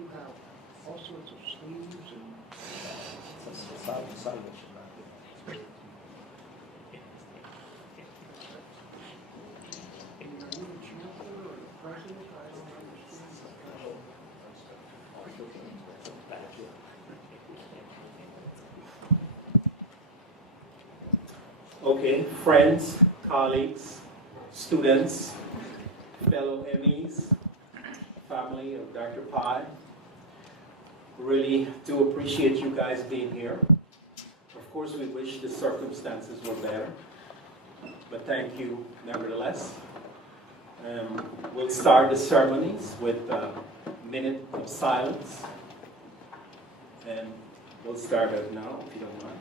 you have all sorts of sleeves and are you the chancellor or the president? I don't understand. Okay, friends, colleagues, students, fellow MEs, family of Dr. Pai, really do appreciate you guys being here. Of course, we wish the circumstances were better, but thank you nevertheless. We'll start the ceremonies with a minute of silence, and we'll start it now, if you don't mind.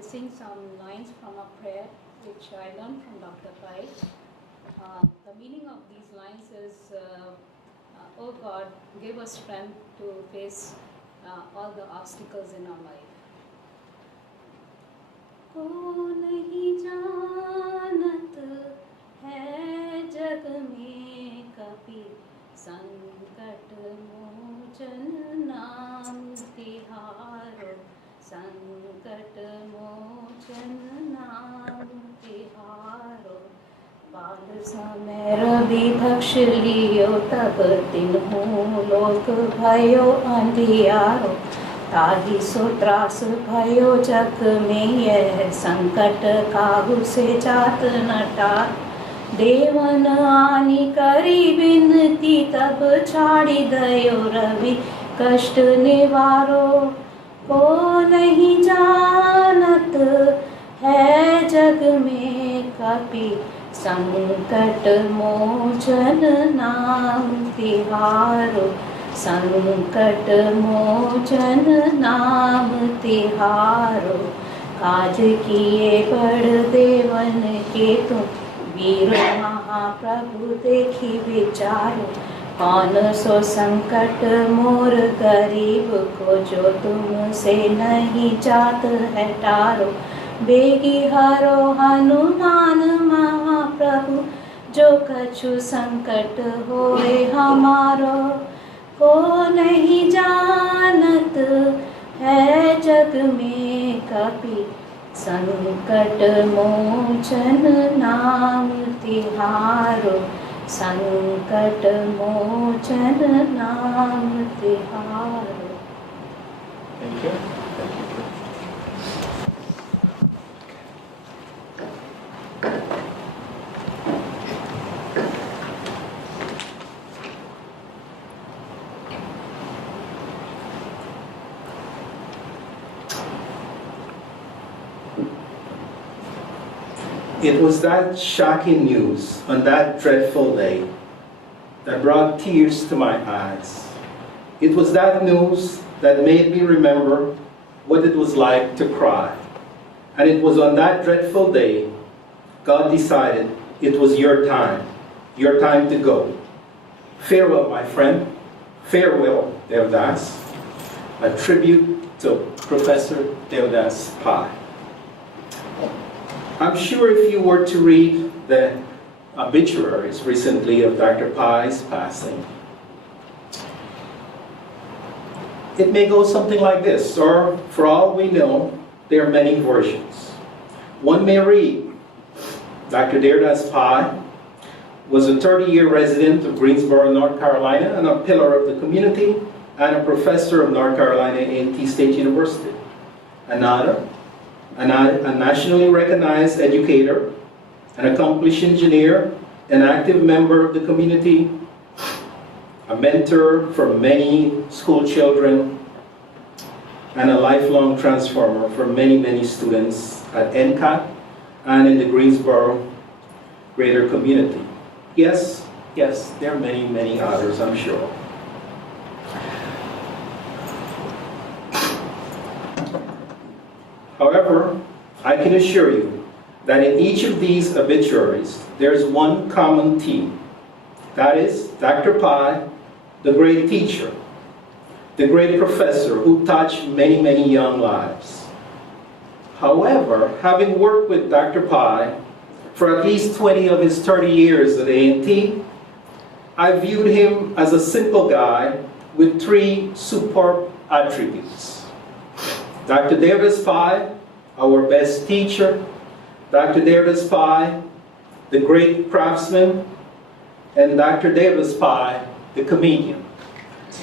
Sing some lines from a prayer which I learned from Dr. Pai. The meaning of these lines is, oh God, give us strength to face all the obstacles in our life. को नहीं जानत है जग में कभी संकट मोचन नाम तिहारो संकट मोचन नाम तिहारो बाल समय रवि धक्ष लियो तब तिन्हु लोक भयो अंधियारो ताहि सो त्रास भयो जग में यह संकट काहू से जात न टार देवन आनी करी विनती तब छाड़ी दयो रवि कष्ट निवारो को नहीं जानत है जग में कभी संकट मोचन नाम तिहारो संकट मोचन नाम तिहारो काज किए बड़ देवन के तुम वीर महाप्रभु देखी विचारो कौन सो संकट मोर गरीब को जो तुमसे नहीं जात है टारो बेगी हरो हनुमान महाप्रभु जो कछु संकट होए हमारो को नहीं जानत है जग में कभी संकट मोचन नाम तिहारो संकट मोचन नाम तिहारो. Thank you. It was that shocking news on that dreadful day that brought tears to my eyes. It was that news that made me remember what it was like to cry. And it was on that dreadful day God decided it was your time to go. Farewell, my friend. Farewell, Devdas. A tribute to Professor Devdas Pai. I'm sure if you were to read the obituaries recently of Dr. Pai's passing, it may go something like this, or for all we know, there are many versions. One may read, Dr. Devdas Pai was a 30-year resident of Greensboro, North Carolina, and a pillar of the community and a professor of North Carolina A&T State University. Another, a nationally recognized educator, an accomplished engineer, an active member of the community, a mentor for many school children, and a lifelong transformer for many, many students at NCAT and in the Greensboro greater community. Yes, yes, there are many, many others, I'm sure. However, I can assure you that in each of these obituaries, there's one common theme. That is Dr. Pai, the great teacher, the great professor who touched many, many young lives. However, having worked with Dr. Pai for at least 20 of his 30 years at A&T, I viewed him as a simple guy with 3 superb attributes. Dr. Devdas Pai, our best teacher, Dr. Devdas Pai, the great craftsman, and Dr. Devdas Pai, the comedian.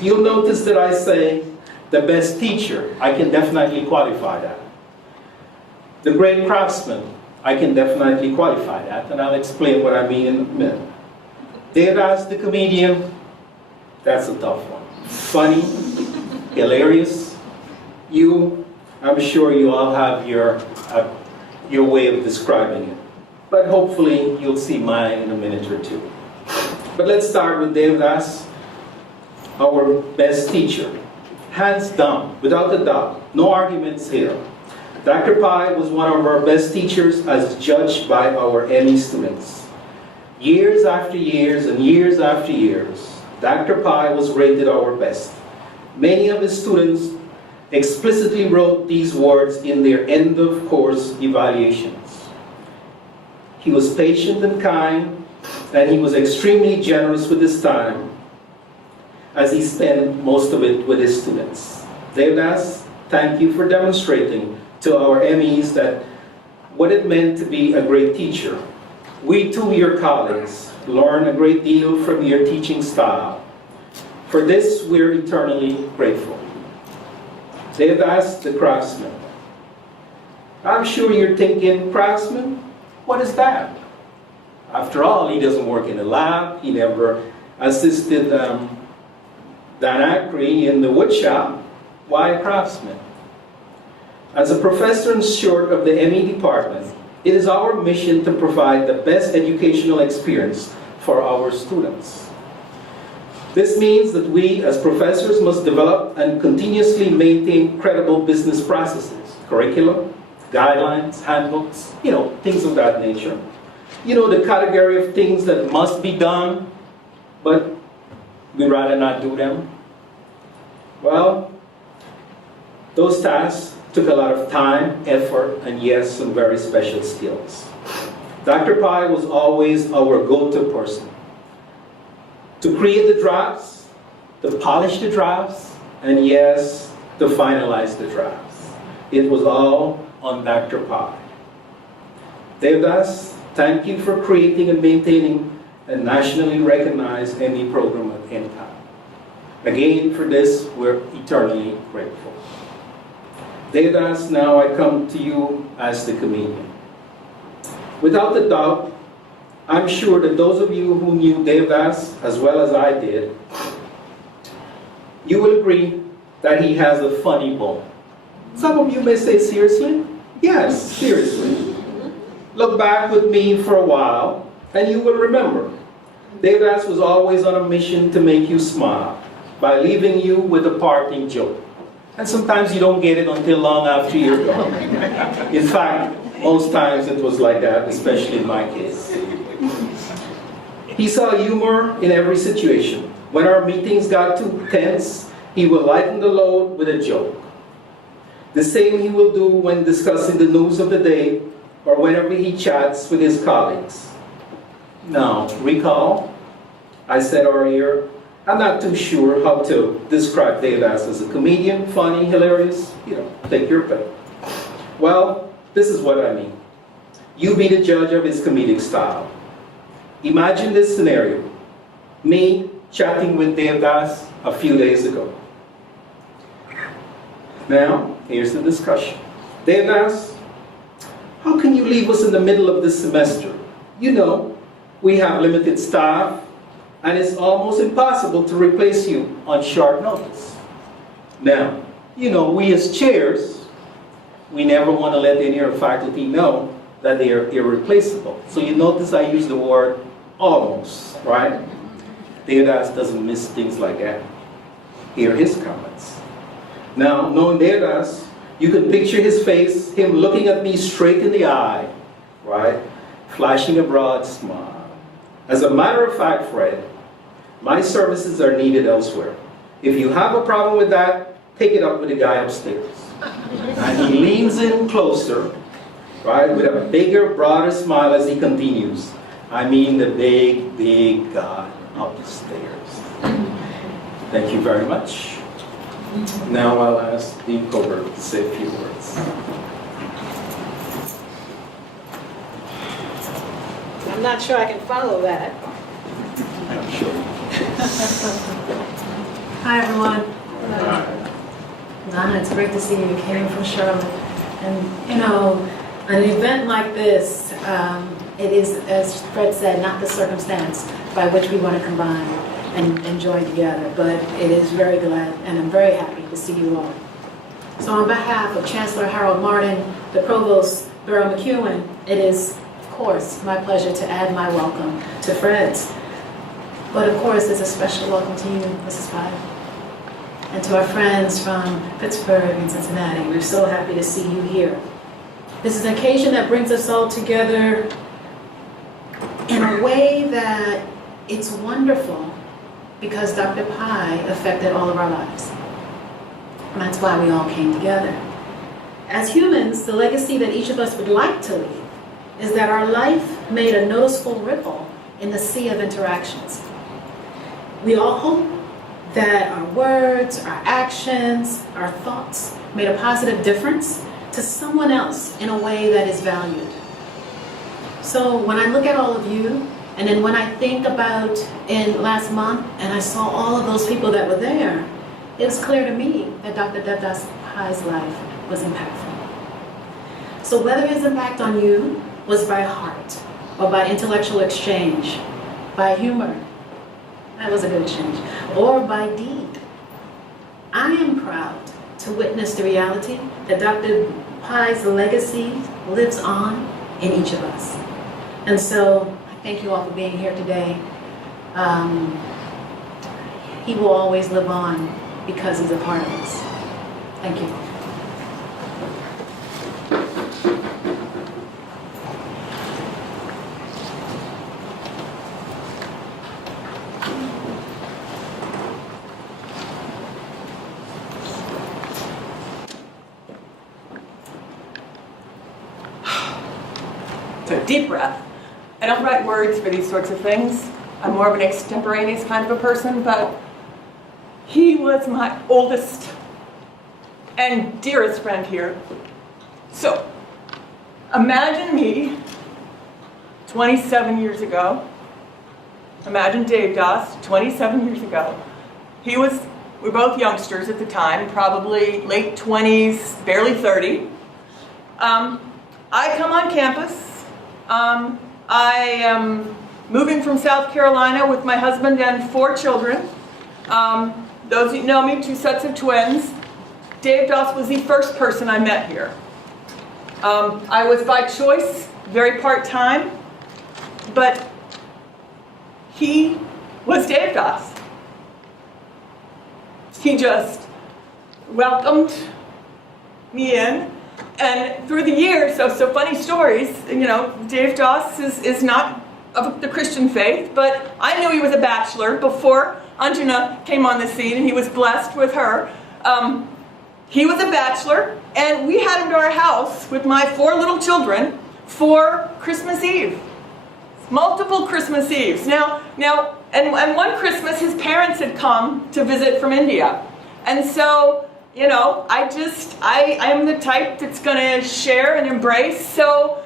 You'll notice that I say the best teacher. I can definitely qualify that. The great craftsman, I can definitely qualify that, and I'll explain what I mean in a minute. Devdas, the comedian, that's a tough one. Funny, hilarious. I'm sure you all have your way of describing it. But hopefully you'll see mine in a minute or two. But let's start with Devdas, our best teacher. Hands down, without a doubt, no arguments here. Dr. Pai was one of our best teachers as judged by our ME students. Years after years and years after years, Dr. Pai was rated our best. Many of his students explicitly wrote these words in their end-of-course evaluations. He was patient and kind, and he was extremely generous with his time, as he spent most of it with his students. Devdas, thank you for demonstrating to our MEs that what it meant to be a great teacher. We too, your colleagues, learn a great deal from your teaching style. For this, we're eternally grateful. Devdas, the craftsman. I'm sure you're thinking, craftsman? What is that? After all, he doesn't work in a lab. He never assisted Dan Ackrey in the wood shop. Why craftsman? As a professor in short of the ME department, it is our mission to provide the best educational experience for our students. This means that we, as professors, must develop and continuously maintain credible business processes, curriculum, guidelines, handbooks, things of that nature. The category of things that must be done, but we'd rather not do them. Well, those tasks took a lot of time, effort, and yes, some very special skills. Dr. Pai was always our go-to person. To create the drafts, to polish the drafts, and yes, to finalize the drafts. It was all on Dr. Pai. Devdas, thank you for creating and maintaining a nationally recognized ME program at NCAT. Again, for this, we're eternally grateful. Devdas, now I come to you as the comedian. Without a doubt, I'm sure that those of you who knew Devdas as well as I did, you will agree that he has a funny bone. Some of you may say, seriously? Yes, seriously. Look back with me for a while, and you will remember. Devdas was always on a mission to make you smile by leaving you with a parting joke. And sometimes you don't get it until long after you're gone. In fact, most times it was like that, especially in my case. He saw humor in every situation. When our meetings got too tense, he will lighten the load with a joke. The same he will do when discussing the news of the day or whenever he chats with his colleagues. Now, recall, I said earlier, I'm not too sure how to describe Devdas as a comedian, funny, hilarious, take your pick. Well, this is what I mean. You be the judge of his comedic style. Imagine this scenario. Me chatting with Devdas a few days ago. Now, here's the discussion. Devdas, how can you leave us in the middle of this semester? You know, we have limited staff, and it's almost impossible to replace you on short notice. Now, you know, we as chairs, we never want to let any of our faculty know that they are irreplaceable. So you notice I use the word almost, right? Devdas doesn't miss things like that. Here are his comments. Now, knowing Devdas, you can picture his face, him looking at me straight in the eye, right? Flashing a broad smile. As a matter of fact, Fred, my services are needed elsewhere. If you have a problem with that, take it up with the guy upstairs. And he leans in closer, right, with a bigger, broader smile as he continues. I mean the big, big guy upstairs. Thank you very much. Now I'll ask Dean Colbert to say a few words. I'm not sure I can follow that. I'm sure. Hi, everyone. Donna, it's great to see you. You came from Charlotte. And, you know, an event like this, it is, as Fred said, not the circumstance by which we want to combine and enjoy together, but it is very glad, and I'm very happy to see you all. So on behalf of Chancellor Harold Martin, the Provost Beryl McEwen, it is, of course, my pleasure to add my welcome to Fred's. But of course, it's a special welcome to you, Mrs. Pai, and to our friends from Pittsburgh and Cincinnati. We're so happy to see you here. This is an occasion that brings us all together in a way that it's wonderful because Dr. Pai affected all of our lives. And that's why we all came together. As humans, the legacy that each of us would like to leave is that our life made a noticeable ripple in the sea of interactions. We all hope that our words, our actions, our thoughts made a positive difference to someone else in a way that is valued. So when I look at all of you, and then when I think about in last month, and I saw all of those people that were there, it was clear to me that Dr. Devdas Pai's life was impactful. So whether his impact on you was by heart, or by intellectual exchange, by humor, that was a good exchange, or by deed, I am proud to witness the reality that Dr. Pai's legacy lives on in each of us. And so, I thank you all for being here today. He will always live on because he's a part of us. Thank you. Deep breath. I don't write words for these sorts of things. I'm more of an extemporaneous kind of a person, but he was my oldest and dearest friend here. So, imagine me 27 years ago. Imagine Devdas 27 years ago. We were both youngsters at the time, probably late 20s, barely 30. I come on campus. I am moving from South Carolina with my husband and 4 children. Those who know me, 2 sets of twins. Devdas was the first person I met here. I was by choice, very part-time, but he was Devdas. He just welcomed me in. And through the years, so funny stories, you know, Devdas is not of the Christian faith, but I knew he was a bachelor before Anjana came on the scene, and he was blessed with her. He was a bachelor, and we had him to our house with my 4 little children for Christmas Eve. Multiple Christmas Eves. Now, and one Christmas, his parents had come to visit from India. And so, you know, I am the type that's going to share and embrace. So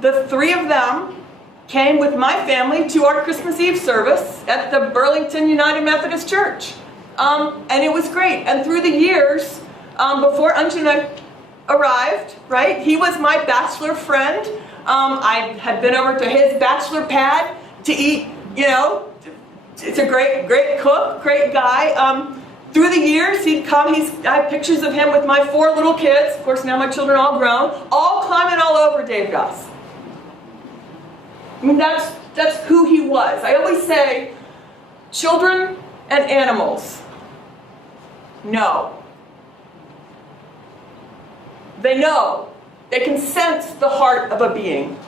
the 3 of them came with my family to our Christmas Eve service at the Burlington United Methodist Church. And it was great. And through the years, before Anjana arrived, right? He was my bachelor friend. I had been over to his bachelor pad to eat, you know, it's a great cook, great guy. Through the years, he'd come, I have pictures of him with my 4 little kids. Of course, now my children are all grown, all climbing all over Devdas. I mean, that's who he was. I always say, children and animals, no. They know. They can sense the heart of a being.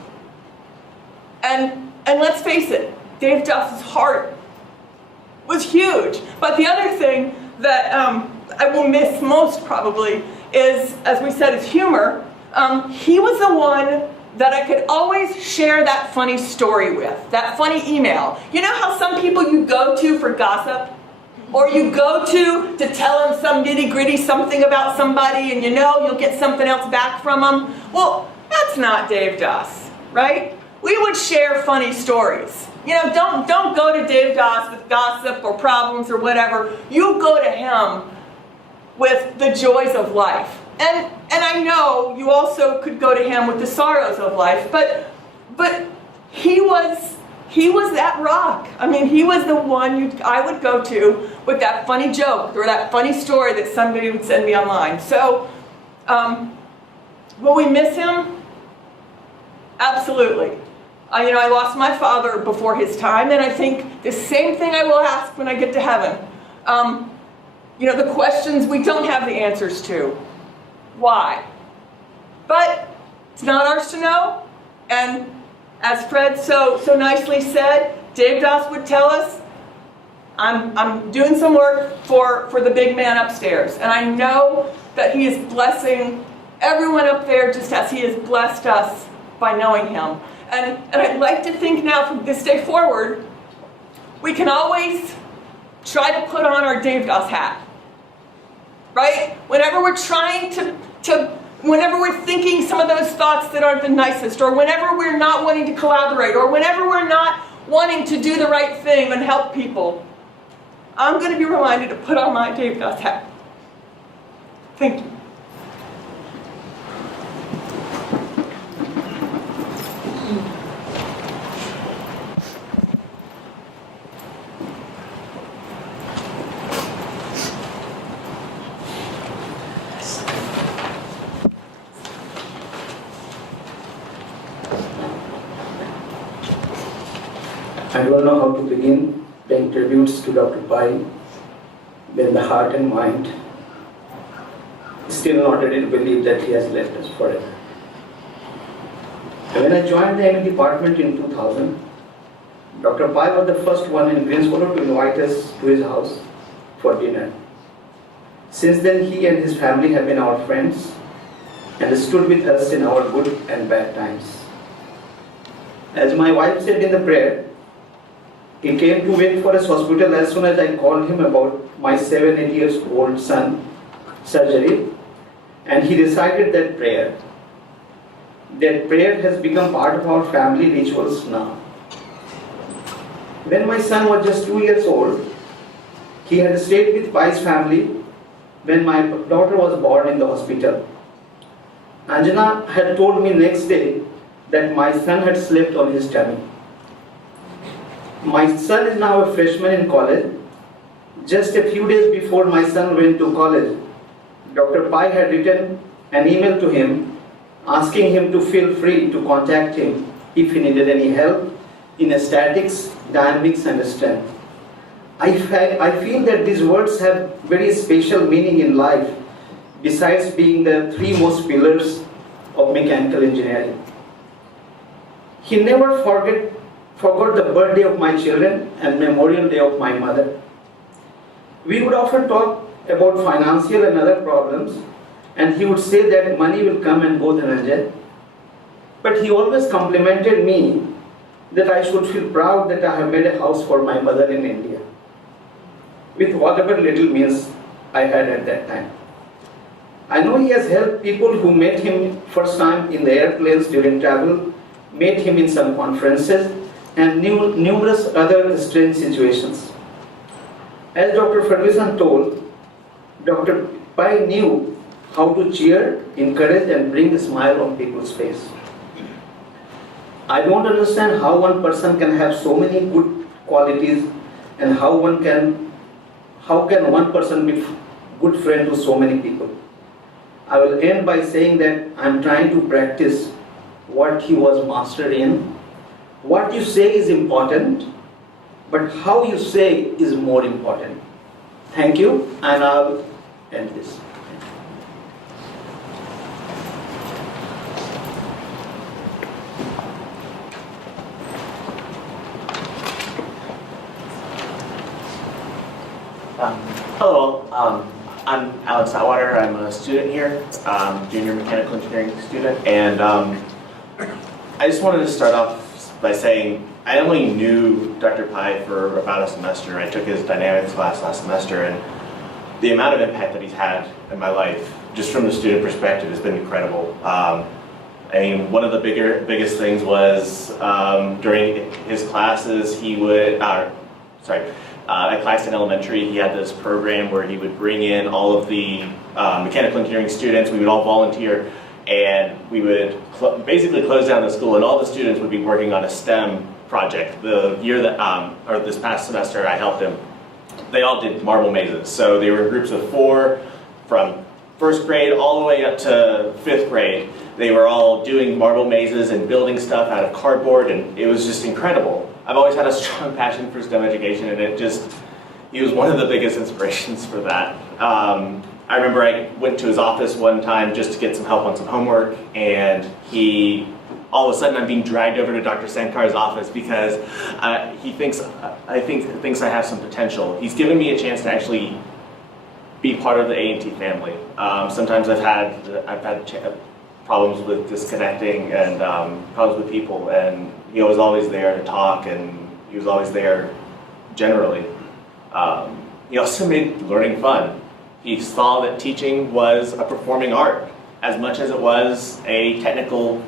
And let's face it, Devdas' heart was huge. But the other thing that I will miss most probably is, as we said, is humor. He was the one that I could always share that funny story with, that funny email. You know how some people you go to for gossip? Or you go to tell them some nitty-gritty something about somebody and you know you'll get something else back from them? Well, that's not Devdas, right? We would share funny stories. You know, don't go to Devdas with gossip or problems or whatever. You go to him with the joys of life. And I know you also could go to him with the sorrows of life, but he was that rock. I mean, he was the one I would go to with that funny joke or that funny story that somebody would send me online. So, will we miss him? Absolutely. You know, I lost my father before his time, and I think the same thing I will ask when I get to heaven. You know, the questions we don't have the answers to. Why? But it's not ours to know, and as Fred so nicely said, Devdas would tell us, I'm doing some work for the big man upstairs, and I know that he is blessing everyone up there just as he has blessed us by knowing him. And I'd like to think now from this day forward, we can always try to put on our Devdas hat, right? Whenever we're trying whenever we're thinking some of those thoughts that aren't the nicest, or whenever we're not wanting to collaborate, or whenever we're not wanting to do the right thing and help people, I'm going to be reminded to put on my Devdas hat. Thank you. I don't know how to begin paying tributes to Dr. Pai when the heart and mind still not ready to believe that he has left us forever. When I joined the ME department in 2000, Dr. Pai was the first one in Greensboro to invite us to his house for dinner. Since then, he and his family have been our friends and stood with us in our good and bad times. As my wife said in the prayer, he came to Wake Forest Hospital as soon as I called him about my 7-8 years old son surgery, and he recited that prayer. That prayer has become part of our family rituals now. When my son was just 2 years old, he had stayed with Pai's family when my daughter was born in the hospital. Anjana had told me next day that my son had slept on his tummy. My son is now a freshman in college. Just a few days before my son went to college, Dr. Pai had written an email to him asking him to feel free to contact him if he needed any help in statics, dynamics, and strength. I feel that these words have very special meaning in life, besides being the 3 most pillars of mechanical engineering. He never forgot the birthday of my children and Memorial Day of my mother. We would often talk about financial and other problems, and he would say that money will come and go, Dhananjay. But he always complimented me that I should feel proud that I have made a house for my mother in India, with whatever little means I had at that time. I know he has helped people who met him first time in the airplanes during travel, met him in some conferences, and numerous other strange situations. As Dr. Ferguson told, Dr. Pai knew how to cheer, encourage, and bring a smile on people's face. I don't understand how one person can have so many good qualities, and how can one person be good friend to so many people. I will end by saying that I'm trying to practice what he was master in. What you say is important, but how you say is more important. Thank you, and I'll end this. Hello, I'm Alex Atwater. I'm a student here, junior mechanical engineering student, and I just wanted to start off by saying I only knew Dr. Pai for about a semester. I took his dynamics class last semester, and the amount of impact that he's had in my life, just from the student perspective, has been incredible. I mean, one of the biggest things was during his classes, he would, at Claxton Elementary, he had this program where he would bring in all of the mechanical engineering students. We would all volunteer, and we would basically close down the school, and all the students would be working on a STEM project. The year that, or this past semester, I helped him. They all did marble mazes. So they were in groups of 4 from first grade all the way up to 5th grade. They were all doing marble mazes and building stuff out of cardboard, and it was just incredible. I've always had a strong passion for STEM education, and he was one of the biggest inspirations for that. I remember I went to his office one time just to get some help on some homework, and all of a sudden I'm being dragged over to Dr. Sankar's office because he thinks I have some potential. He's given me a chance to actually be part of the A&T family. Sometimes I've had problems with disconnecting and problems with people, and he was always there to talk, and he was always there generally. He also made learning fun. He saw that teaching was a performing art as much as it was a technical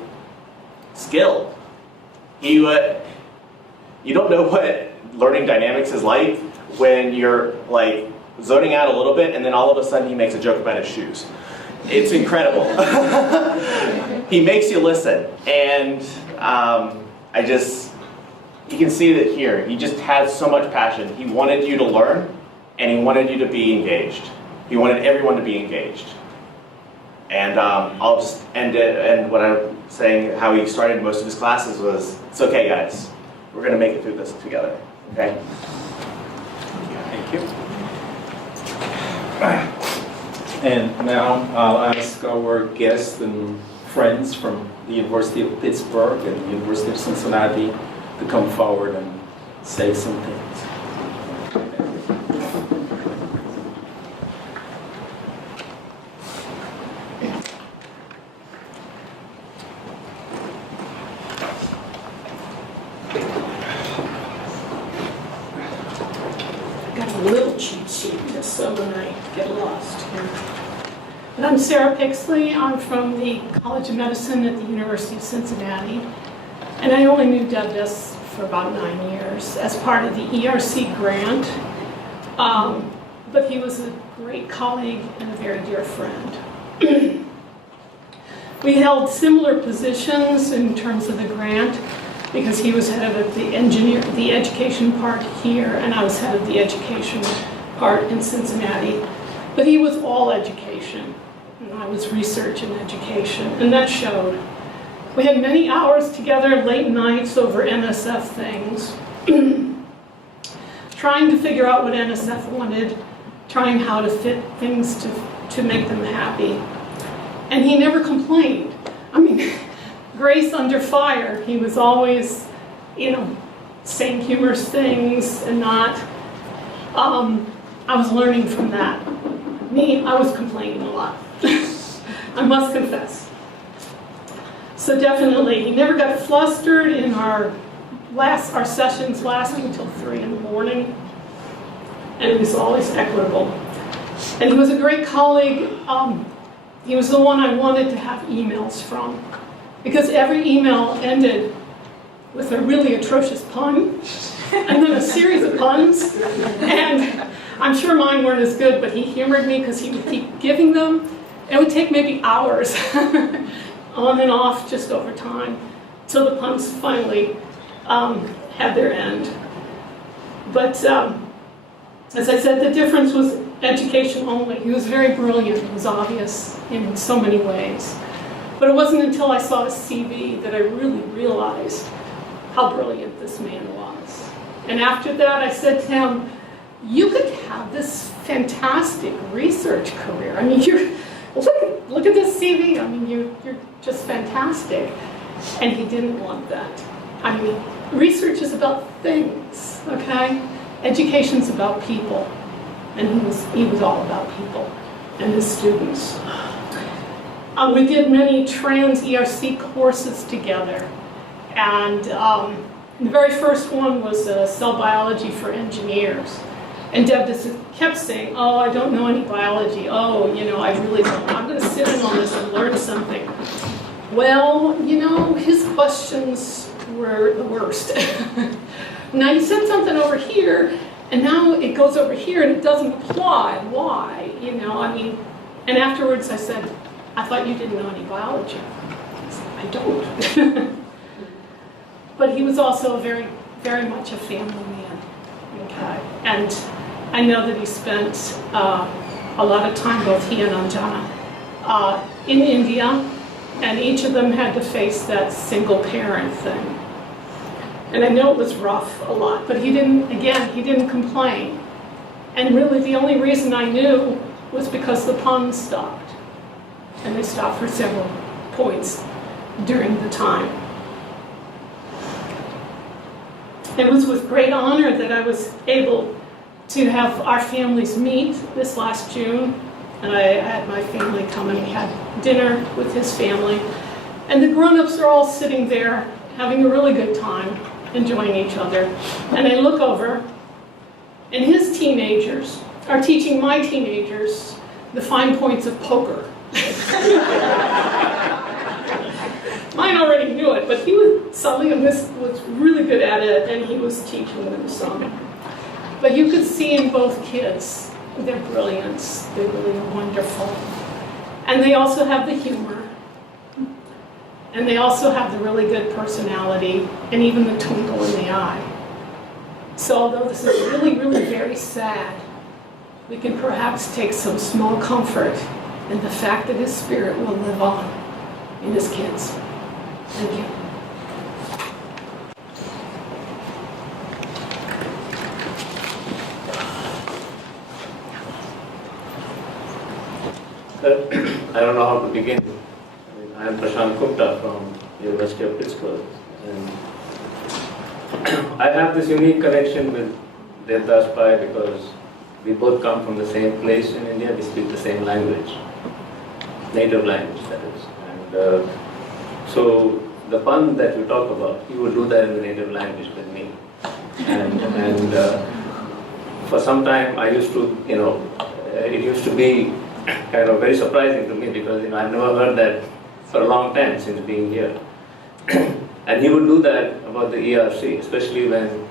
skill. You don't know what learning dynamics is like when you're like zoning out a little bit, and then all of a sudden he makes a joke about his shoes. It's incredible. He makes you listen, and you can see that here. He just has so much passion. He wanted you to learn, and he wanted you to be engaged. He wanted everyone to be engaged. And I'll just end it, and what I'm saying, how he started most of his classes was, it's okay guys, we're going to make it through this together, okay? Thank you. And now I'll ask our guests and friends from the University of Pittsburgh and the University of Cincinnati to come forward and say some things. Little cheat sheet, just so when I get lost here. But I'm Sarah Pixley. I'm from the College of Medicine at the University of Cincinnati. And I only knew Devdas for about 9 years as part of the ERC grant. But he was a great colleague and a very dear friend. We held similar positions in terms of the grant, because he was head of the education part here, and I was head of the education part in Cincinnati. But he was all education, and I was research and education, and that showed. We had many hours together, late nights over NSF things, trying to figure out what NSF wanted, trying how to fit things to make them happy. And he never complained. I mean, Grace under fire. He was always, saying humorous things and not. I was learning from that. I was complaining a lot. I must confess. So definitely, he never got flustered in our sessions lasting until 3 in the morning. And it was always equitable. And he was a great colleague. He was the one I wanted to have emails from, because every email ended with a really atrocious pun, and then a series of puns. And I'm sure mine weren't as good, but he humored me because he would keep giving them. It would take maybe hours, on and off, just over time, till the puns finally had their end. But as I said, the difference was education only. He was very brilliant. It was obvious in so many ways. But it wasn't until I saw his CV that I really realized how brilliant this man was. And after that, I said to him, you could have this fantastic research career. I mean, look at this CV. I mean, you're just fantastic. And he didn't want that. I mean, research is about things, okay? Education's about people. And he was all about people and his students. We did many trans ERC courses together. And the very first one was cell biology for engineers. And Devdas kept saying, oh, I don't know any biology. Oh, I really don't. I'm going to sit in on this and learn something. Well, his questions were the worst. Now you said something over here, and now it goes over here and it doesn't apply. Why? And afterwards I said, I thought you didn't know any biology. He said, I don't. But he was also very, very much a family man. Okay. And I know that he spent a lot of time, both he and Anjana, in India, and each of them had to face that single parent thing. And I know it was rough a lot, but he didn't complain. And really the only reason I knew was because the puns stopped. And they stopped for several points during the time. It was with great honor that I was able to have our families meet this last June. And I had my family come and had dinner with his family. And the grown-ups are all sitting there having a really good time, enjoying each other. And I look over, and his teenagers are teaching my teenagers the fine points of poker. Mine already knew it, but he was, Sully and this was really good at it, and he was teaching them some. But you could see in both kids their brilliance. They really are wonderful. And they also have the humor. And they also have the really good personality, and even the twinkle in the eye. So although this is really, really very sad, we can perhaps take some small comfort in the fact that his spirit will live on in his kids. Thank you. I don't know how to begin. I am Prashant Gupta from University of Pittsburgh. And I have this unique connection with Devdas Pai because we both come from the same place in India. We speak the same language, native language that is. And so the pun that you talk about, he would do that in the native language with me. And for some time I used to, it used to be kind of very surprising to me because I've never heard that for a long time since being here. And he would do that about the ERC, especially when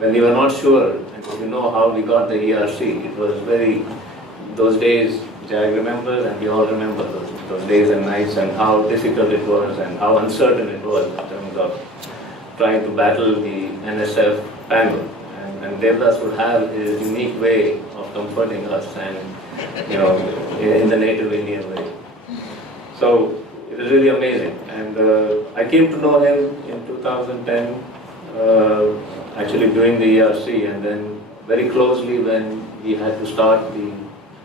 we were not sure, and if you know how we got the ERC, it was those days Jag remembers, and we all remember those days and nights, and how difficult it was and how uncertain it was in terms of trying to battle the NSF panel. And Devdas would have his unique way of comforting us, and in the native Indian way. So it was really amazing. And I came to know him in 2010, actually during the ERC, and then very closely when we had to start the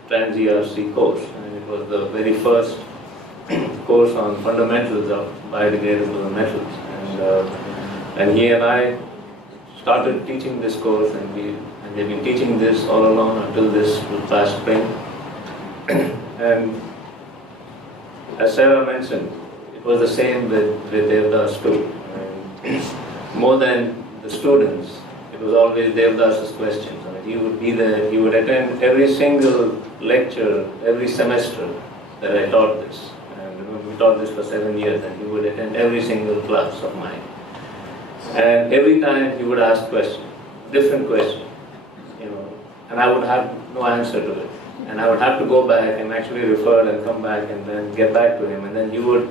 Trans ERC course. And it was the very first course on fundamentals of biodegradable metals. And he and I started teaching this course, and we've been teaching this all along until this past spring. And as Sarah mentioned, it was the same with Devdas too. And more than the students, it was always Devdas's questions. I mean, he would be there, he would attend every single lecture, every semester that I taught this. And we taught this for 7 years, and he would attend every single class of mine. And every time he would ask questions, different questions, and I would have no answer to it. And I would have to go back and actually refer and come back and then get back to him. And then he would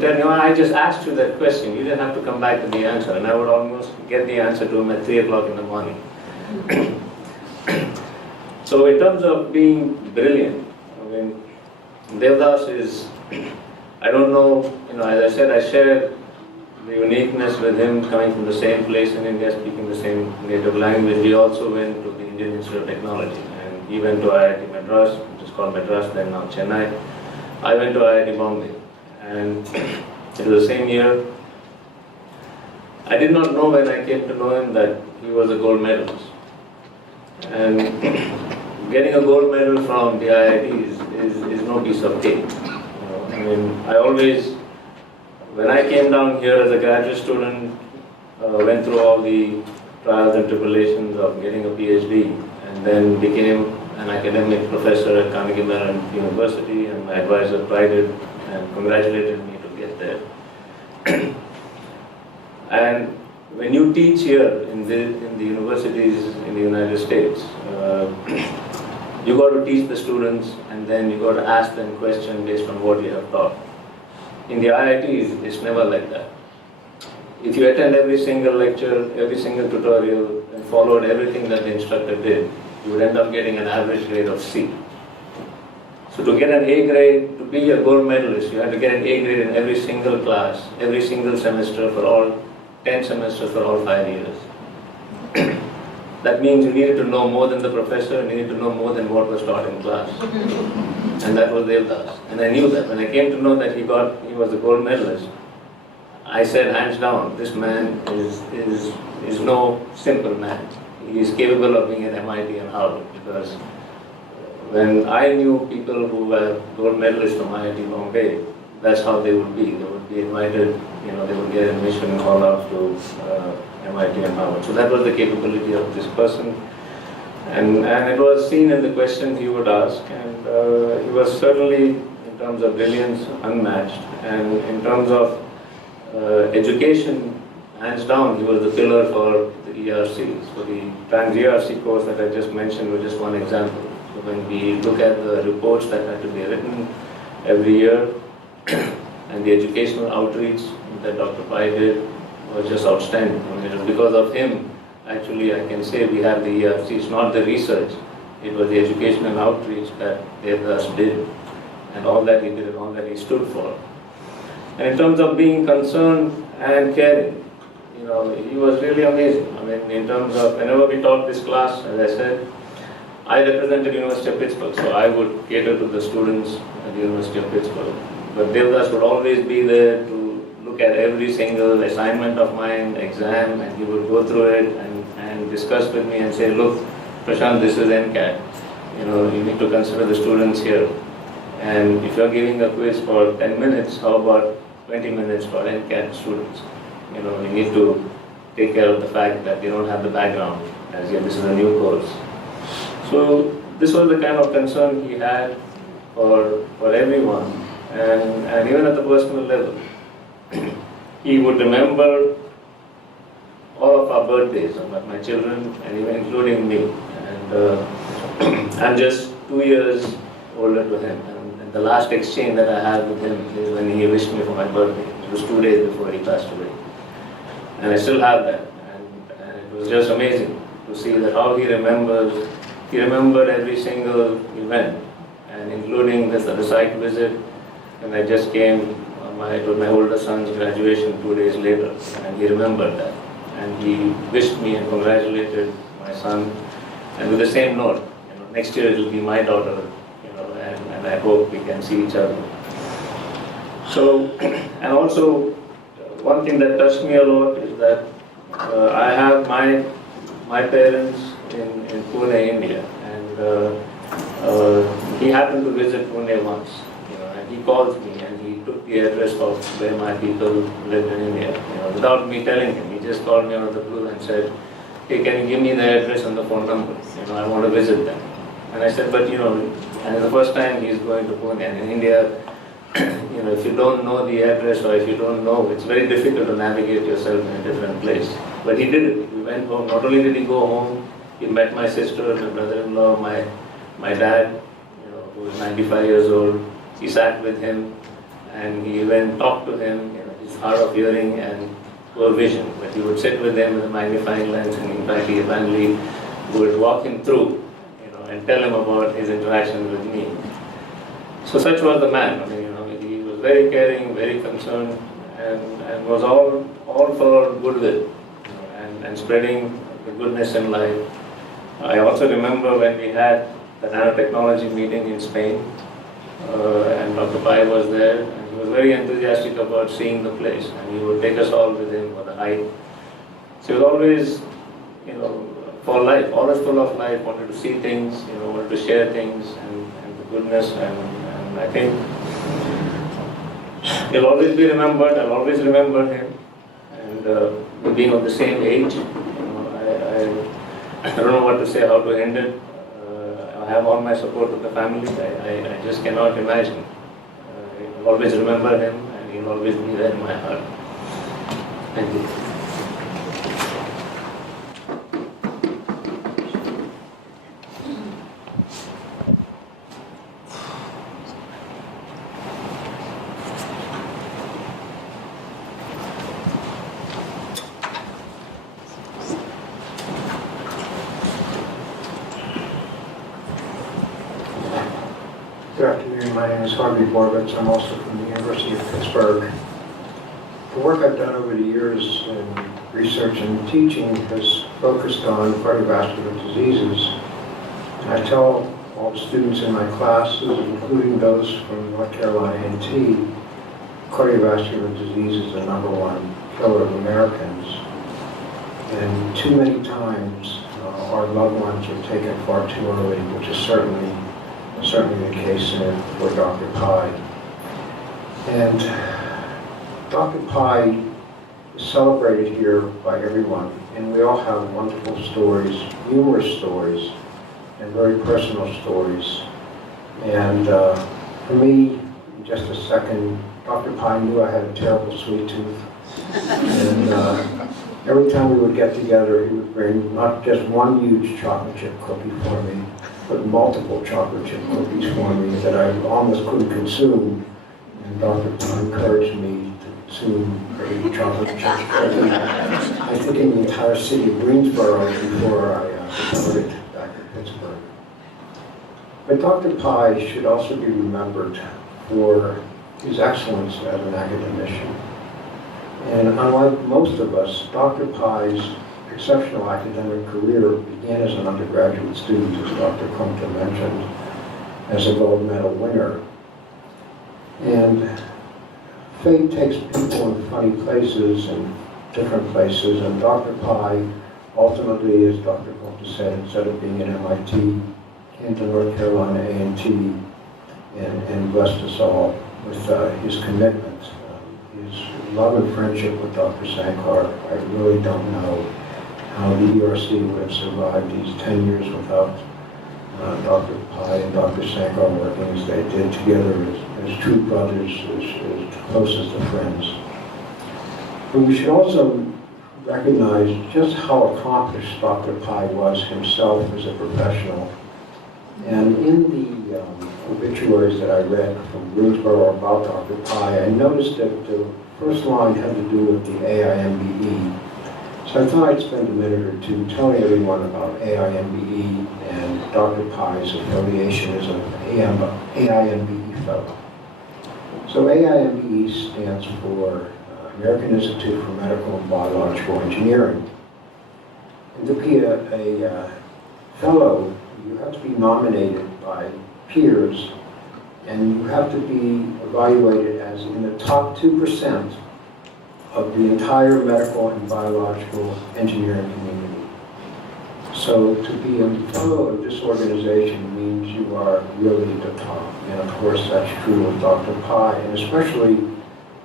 tell me, oh, I just asked you that question. You didn't have to come back to the answer. And I would almost get the answer to him at 3 o'clock in the morning. So in terms of being brilliant, I mean, Devdas is, I don't know, as I said, I share the uniqueness with him coming from the same place in India, speaking the same native language. He also went to the Indian Institute of Technology, and he went to IIT Madras, which is called Madras, then now Chennai. I went to IIT Bombay, and it was the same year. I did not know when I came to know him that he was a gold medalist. And getting a gold medal from the IIT is no piece of cake. I mean, I always, when I came down here as a graduate student, went through all the trials and tribulations of getting a PhD, and then became an academic professor at Carnegie Mellon University, and my advisor prided and congratulated me to get there. And when you teach here in the universities in the United States, you got to teach the students, and then you got to ask them questions based on what you have taught. In the IITs, it's never like that. If you attend every single lecture, every single tutorial, and followed everything that the instructor did, you would end up getting an average grade of C. So to get an A grade, to be a gold medalist, you have to get an A grade in every single class, every single semester for all 10 semesters for all 5 years. That means you needed to know more than the professor, and you needed to know more than what was taught in class. And that was Devdas. And I knew that. When I came to know that he was a gold medalist, I said, hands down, this man is no simple man. He is capable of being at MIT and Harvard, because when I knew people who were gold medalists from IIT Bombay, that's how they would be. They would be invited, they would get admission and all out to MIT and Harvard. So that was the capability of this person. And it was seen in the questions he would ask, and he was certainly, in terms of brilliance, unmatched. And in terms of education, hands down, he was the pillar for the ERC. So the trans-ERC course that I just mentioned was just one example. So when we look at the reports that had to be written every year, and the educational outreach that Dr. Pai did was just outstanding. I mean, it was because of him, actually, I can say we have the ERC. It's not the research, it was the educational outreach that Devdas did, and all that he did and all that he stood for. And in terms of being concerned and caring, he was really amazing. I mean, in terms of, whenever we taught this class, as I said, I represented University of Pittsburgh, so I would cater to the students at the University of Pittsburgh. But Devdas would always be there to look at every single assignment of mine, exam, and he would go through it and discuss with me and say, look, Prashant, this is NCAT. You need to consider the students here. And if you're giving a quiz for 10 minutes, how about 20 minutes for NCAT students? You need to take care of the fact that they don't have the background, as yet this is a new course. So this was the kind of concern he had for everyone. And even at the personal level, he would remember all of our birthdays, about my children, and even including me. And I'm just 2 years older to him. And the last exchange that I had with him is when he wished me for my birthday. It was 2 days before he passed away. And I still have that. And it was just amazing to see that how he remembers. He remembered every single event, and including the site visit. And I just came to my older son's graduation 2 days later, and he remembered that. And he wished me and congratulated my son. And with the same note, next year it will be my daughter, and I hope we can see each other. So, and also, one thing that touched me a lot is that I have my parents in Pune, India, and he happened to visit Pune once. He calls me and he took the address of where my people lived in India. Without me telling him, he just called me out of the blue and said, hey, can you give me the address and the phone number? I want to visit them. And I said, but and the first time he's going to Pune, and in India, if you don't know the address or if you don't know, it's very difficult to navigate yourself in a different place. But he did it. We went home. Not only did he go home, he met my sister, my brother-in-law, my dad, who was 95 years old, he sat with him and he went talked to him, his hard of hearing and poor vision. But he would sit with him with a magnifying lens, and in fact he finally would walk him through, and tell him about his interaction with me. So such was the man. He was very caring, very concerned, and was all for goodwill, and spreading the goodness in life. I also remember when we had the nanotechnology meeting in Spain, and Dr. Pai was there, and he was very enthusiastic about seeing the place, and he would take us all with him for the hike. So he was always, for life, always full of life, wanted to see things, wanted to share things, and the goodness, and I think he'll always be remembered. I'll always remember him, and being of the same age, I don't know what to say, how to end it. I have all my support of the family. I just cannot imagine. I'll always remember him, and he'll always be there in my heart. Thank you. Good afternoon, my name is Harvey Borbitz. I'm also from the University of Pittsburgh. The work I've done over the years in research and teaching has focused on cardiovascular diseases. And I tell all the students in my classes, including those from North Carolina A&T, cardiovascular disease is the #1 killer of Americans. And too many times our loved ones are taken far too early, which is certainly the case for Dr. Pai. And Dr. Pai is celebrated here by everyone, and we all have wonderful stories, numerous stories, and very personal stories. And for me, in just a second, Dr. Pai knew I had a terrible sweet tooth. And every time we would get together, he would bring not just one huge chocolate chip cookie for me, but multiple chocolate chip cookies for me that I almost couldn't consume. And Dr. Pai encouraged me to consume every chocolate chip cookie. I think in the entire city of Greensboro before I departed back to Pittsburgh. But Dr. Pai should also be remembered for his excellence as an academician. And unlike most of us, Dr. Pai's exceptional academic career began as an undergraduate student, as Dr. Kumta mentioned, as a gold medal winner. And fate takes people in funny places and different places, and Dr. Pai ultimately, as Dr. Kumta said, instead of being at MIT, came to North Carolina A&T and blessed us all with his commitment, his love and friendship with Dr. Sankar. I really don't know how the ERC would have survived these 10 years without Dr. Pai and Dr. Sankar working as they did together as true brothers, as close as the friends. But we should also recognize just how accomplished Dr. Pai was himself as a professional. And in the obituaries that I read from Greensboro about Dr. Pai, I noticed that the first line had to do with the AIMBE. So I thought I'd spend a minute or two telling everyone about AIMBE and Dr. Pai's affiliation as an AIMBE fellow. So AIMBE stands for American Institute for Medical and Biological Engineering. And to be a fellow, you have to be nominated by peers, and you have to be evaluated as in the top 2% of the entire medical and biological engineering community. So to be a fellow of this organization means you are really the top. And of course that's true of Dr. Pai, and especially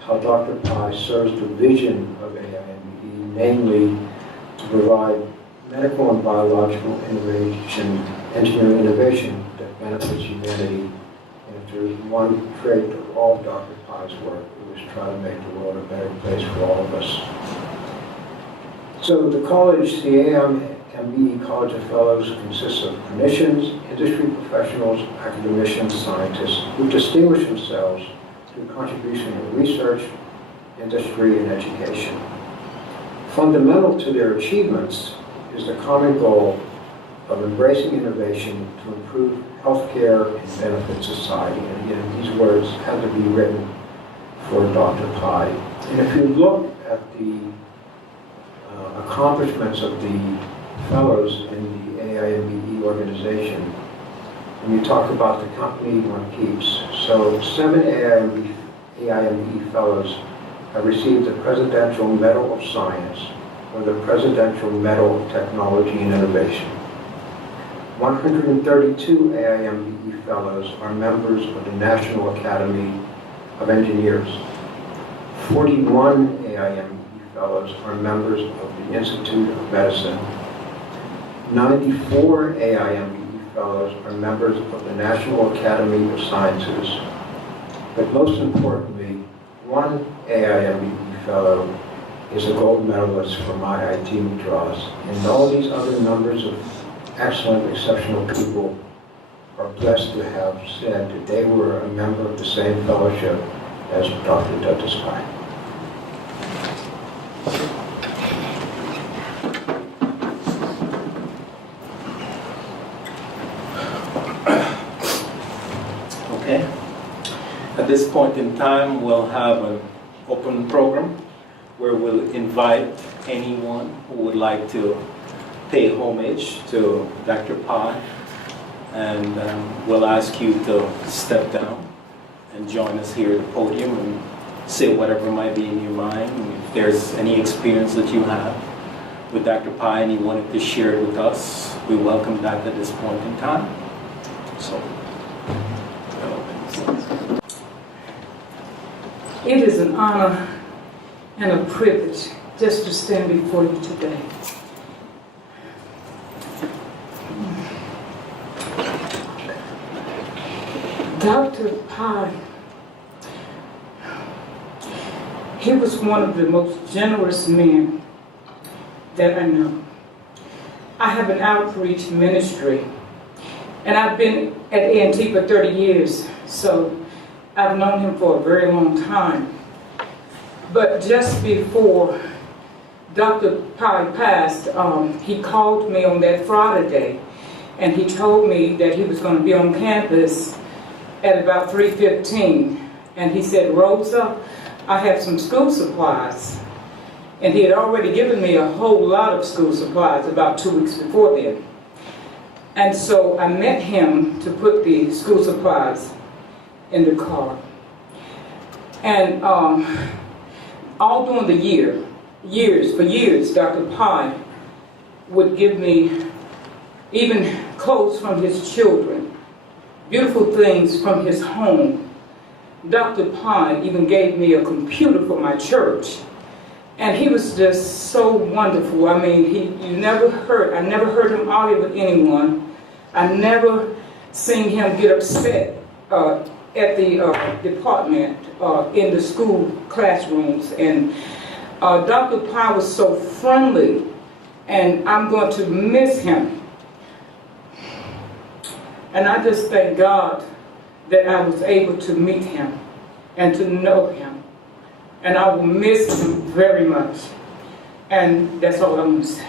how Dr. Pai serves the vision of AIMBE, namely to provide medical and biological innovation, engineering innovation that benefits humanity. And if there's one trait of all of Dr. Pai's work, it was try to make the world a better place for all of us. So the college, the MBE College of Fellows consists of clinicians, industry professionals, academicians, scientists who distinguish themselves through contribution in research, industry, and education. Fundamental to their achievements is the common goal of embracing innovation to improve healthcare and benefit society. And again, these words had to be written for Dr. Pai. And if you look at the accomplishments of the fellows in the AIMBE organization, and you talk about the company one keeps, so 7 AIMBE fellows have received the Presidential Medal of Science or the Presidential Medal of Technology and Innovation. 132 AIMBE fellows are members of the National Academy of Engineers. 41 AIMBE fellows are members of the Institute of Medicine. 94 AIMBE fellows are members of the National Academy of Sciences. But most importantly, 1 AIMBE fellow is a gold medalist for my IT Madras. And all these other numbers of excellent, exceptional people are blessed to have said that they were a member of the same fellowship as Dr. Devdas Pai. Okay. At this point in time, we'll have an open program where we'll invite anyone who would like to pay homage to Dr. Pai, and we'll ask you to step down and join us here at the podium and say whatever might be in your mind. And if there's any experience that you have with Dr. Pai and you wanted to share it with us, we welcome that at this point in time. So. It is an honor and a privilege just to stand before you today. Dr. Pai, he was one of the most generous men that I know. I have an outreach ministry, and I've been at A&T for 30 years, so I've known him for a very long time. But just before Dr. Pai passed, he called me on that Friday, and he told me that he was going to be on campus at about 3:15. And he said, "Rosa, I have some school supplies." And he had already given me a whole lot of school supplies about 2 weeks before then. And so I met him to put the school supplies in the car. And all during the years, Dr. Pai would give me even clothes from his children, beautiful things from his home. Dr. Pai even gave me a computer for my church. And he was just so wonderful. I mean, I never heard him argue with anyone. I never seen him get upset at the department, in the school classrooms. And Dr. Pai was so friendly, and I'm going to miss him. And I just thank God that I was able to meet him and to know him. And I will miss him very much. And that's all I'm going to say.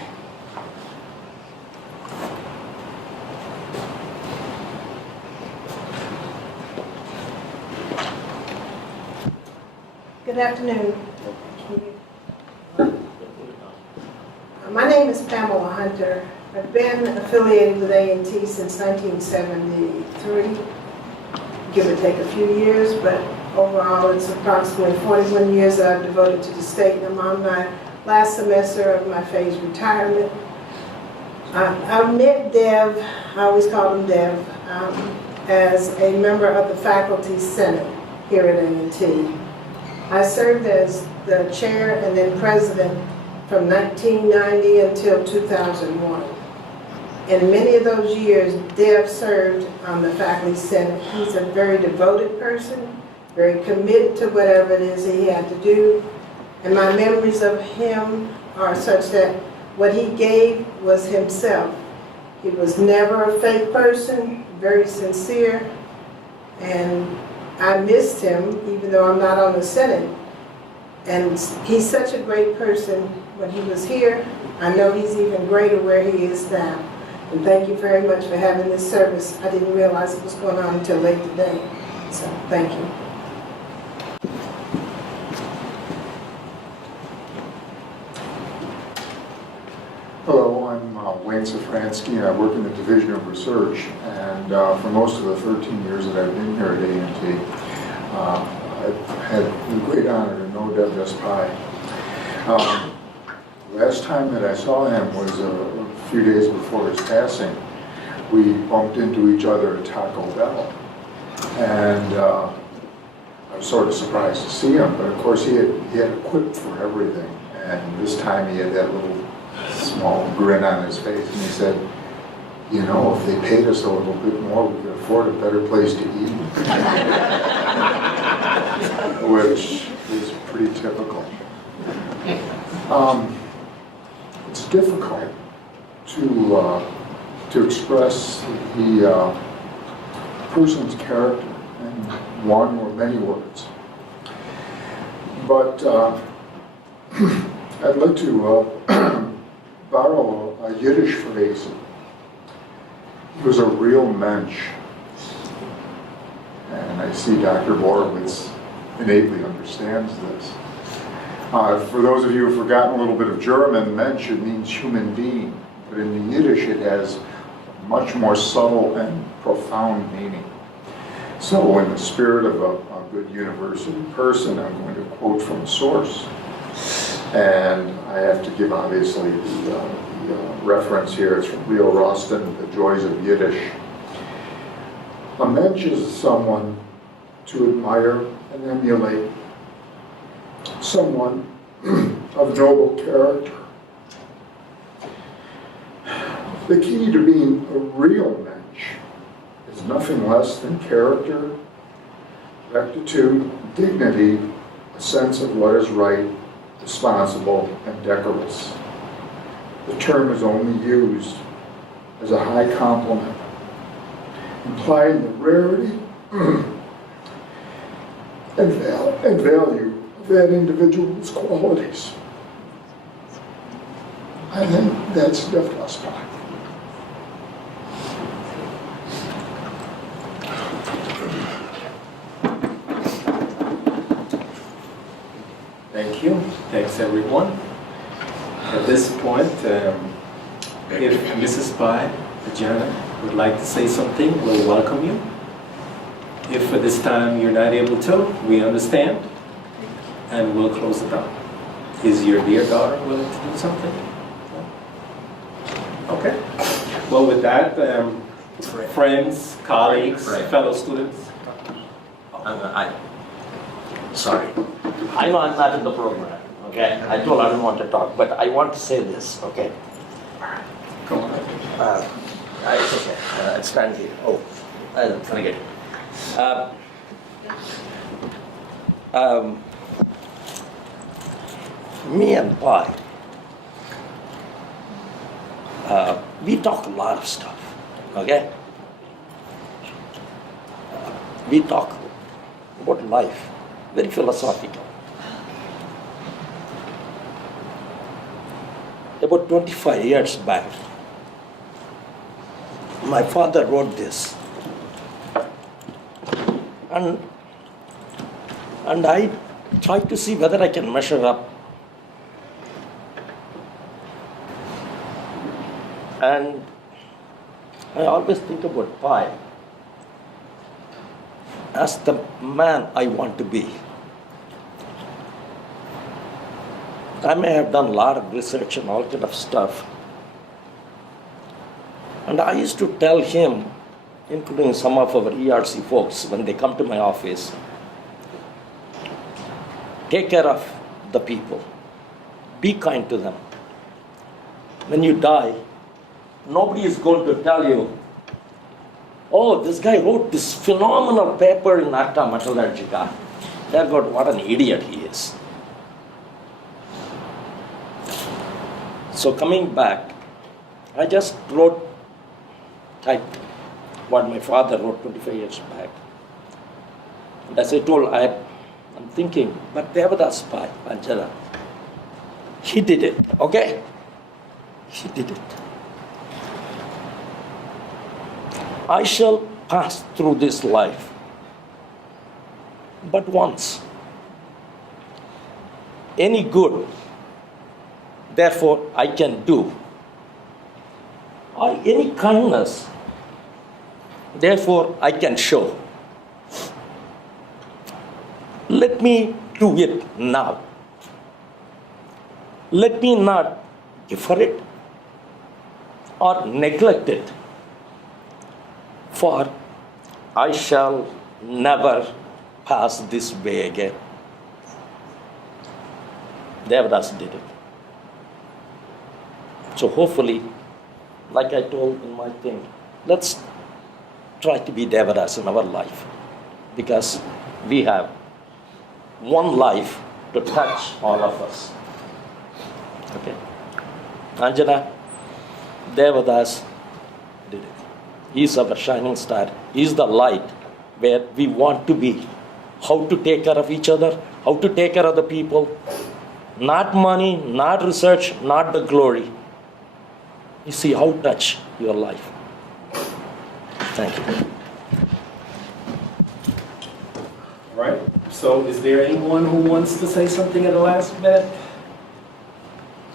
Good afternoon. My name is Pamela Hunter. I've been affiliated with A&T since 1973, give or take a few years, but overall it's approximately 41 years that I've devoted to the state, and I'm on my last semester of my phased retirement. I met Dev, I always call him Dev, as a member of the Faculty Senate here at A&T. I served as the chair and then president from 1990 until 2001. In many of those years, Dev served on the Faculty Senate. He's a very devoted person, very committed to whatever it is he had to do. And my memories of him are such that what he gave was himself. He was never a fake person, very sincere, and I missed him, even though I'm not on the Senate. And he's such a great person when he was here. I know he's even greater where he is now. And thank you very much for having this service. I didn't realize it was going on until late today. So, thank you. Hello, I'm Wayne Safransky, and I work in the Division of Research. And for most of the 13 years that I've been here at A&T, I've had the great honor to know Devdas Pai. Last time that I saw him was a few days before his passing. We bumped into each other at Taco Bell. And I was sort of surprised to see him, but of course he had a quip for everything. And this time he had that little small grin on his face, and he said, you know, if they paid us a little bit more, we could afford a better place to eat. Which is pretty typical. It's difficult to express the person's character in one or many words. But I'd like to borrow a Yiddish phrase. He was a real mensch. And I see Dr. Borowitz innately understands this. For those of you who've forgotten a little bit of German, mensch, it means human being. But in the Yiddish, it has much more subtle and profound meaning. So in the spirit of a good university person, I'm going to quote from a source. And I have to give, obviously, the reference here. It's from Leo Rosten, The Joys of Yiddish. A mensch is someone to admire and emulate, someone of noble character. The key to being a real mensch is nothing less than character, rectitude, dignity, a sense of what is right, responsible, and decorous. The term is only used as a high compliment, implying the rarity and value of that individual's qualities. I think that's Devdas Pai. Thank you. Thanks, everyone. At this point, if Mrs. Pai, Janet, would like to say something, we'll welcome you. If for this time you're not able to, we understand, and we'll close it up. Is your dear daughter willing to do something? Okay. Well, with that, friends, colleagues, fellow students. Sorry. I know I'm not in the program, okay? I told I don't want to talk, but I want to say this, okay? Go on. It's okay. It's stand here. Oh, I'll forget it. Me and Pai, we talk a lot of stuff, okay? We talk about life, very philosophical. About 25 years back, my father wrote this. And I tried to see whether I can measure up. And I always think about Pai as the man I want to be. I may have done a lot of research and all kind of stuff. And I used to tell him, including some of our ERC folks, when they come to my office, take care of the people. Be kind to them. When you die, nobody is going to tell you, oh, this guy wrote this phenomenal paper in Acta Metallurgica. Dear God, what an idiot he is. So coming back, I just typed what my father wrote 25 years back. And as I told, I'm thinking, but Devdas Pai, Anjana, he did it, okay? He did it. I shall pass through this life but once. Any good, therefore, I can do. Or any kindness, therefore, I can show. Let me do it now. Let me not defer it or neglect it, for I shall never pass this way again. Devdas did it. So hopefully, like I told in my thing, let's try to be Devdas in our life, because we have one life to touch all of us. Okay? Anjana, Devdas did it. He's our shining star. He's the light where we want to be. How to take care of each other, how to take care of the people. Not money, not research, not the glory. You see how touch your life. Thank you. All right, so is there anyone who wants to say something at the last minute?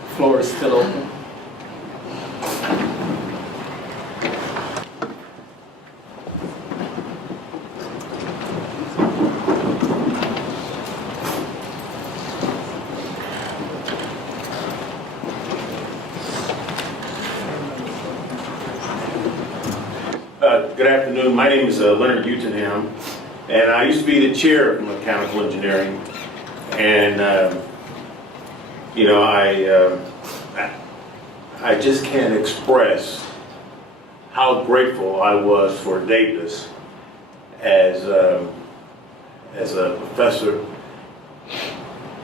The floor is still open. Good afternoon. My name is Leonard Utenham, and I used to be the chair of mechanical engineering. And I just can't express how grateful I was for Devdas as a professor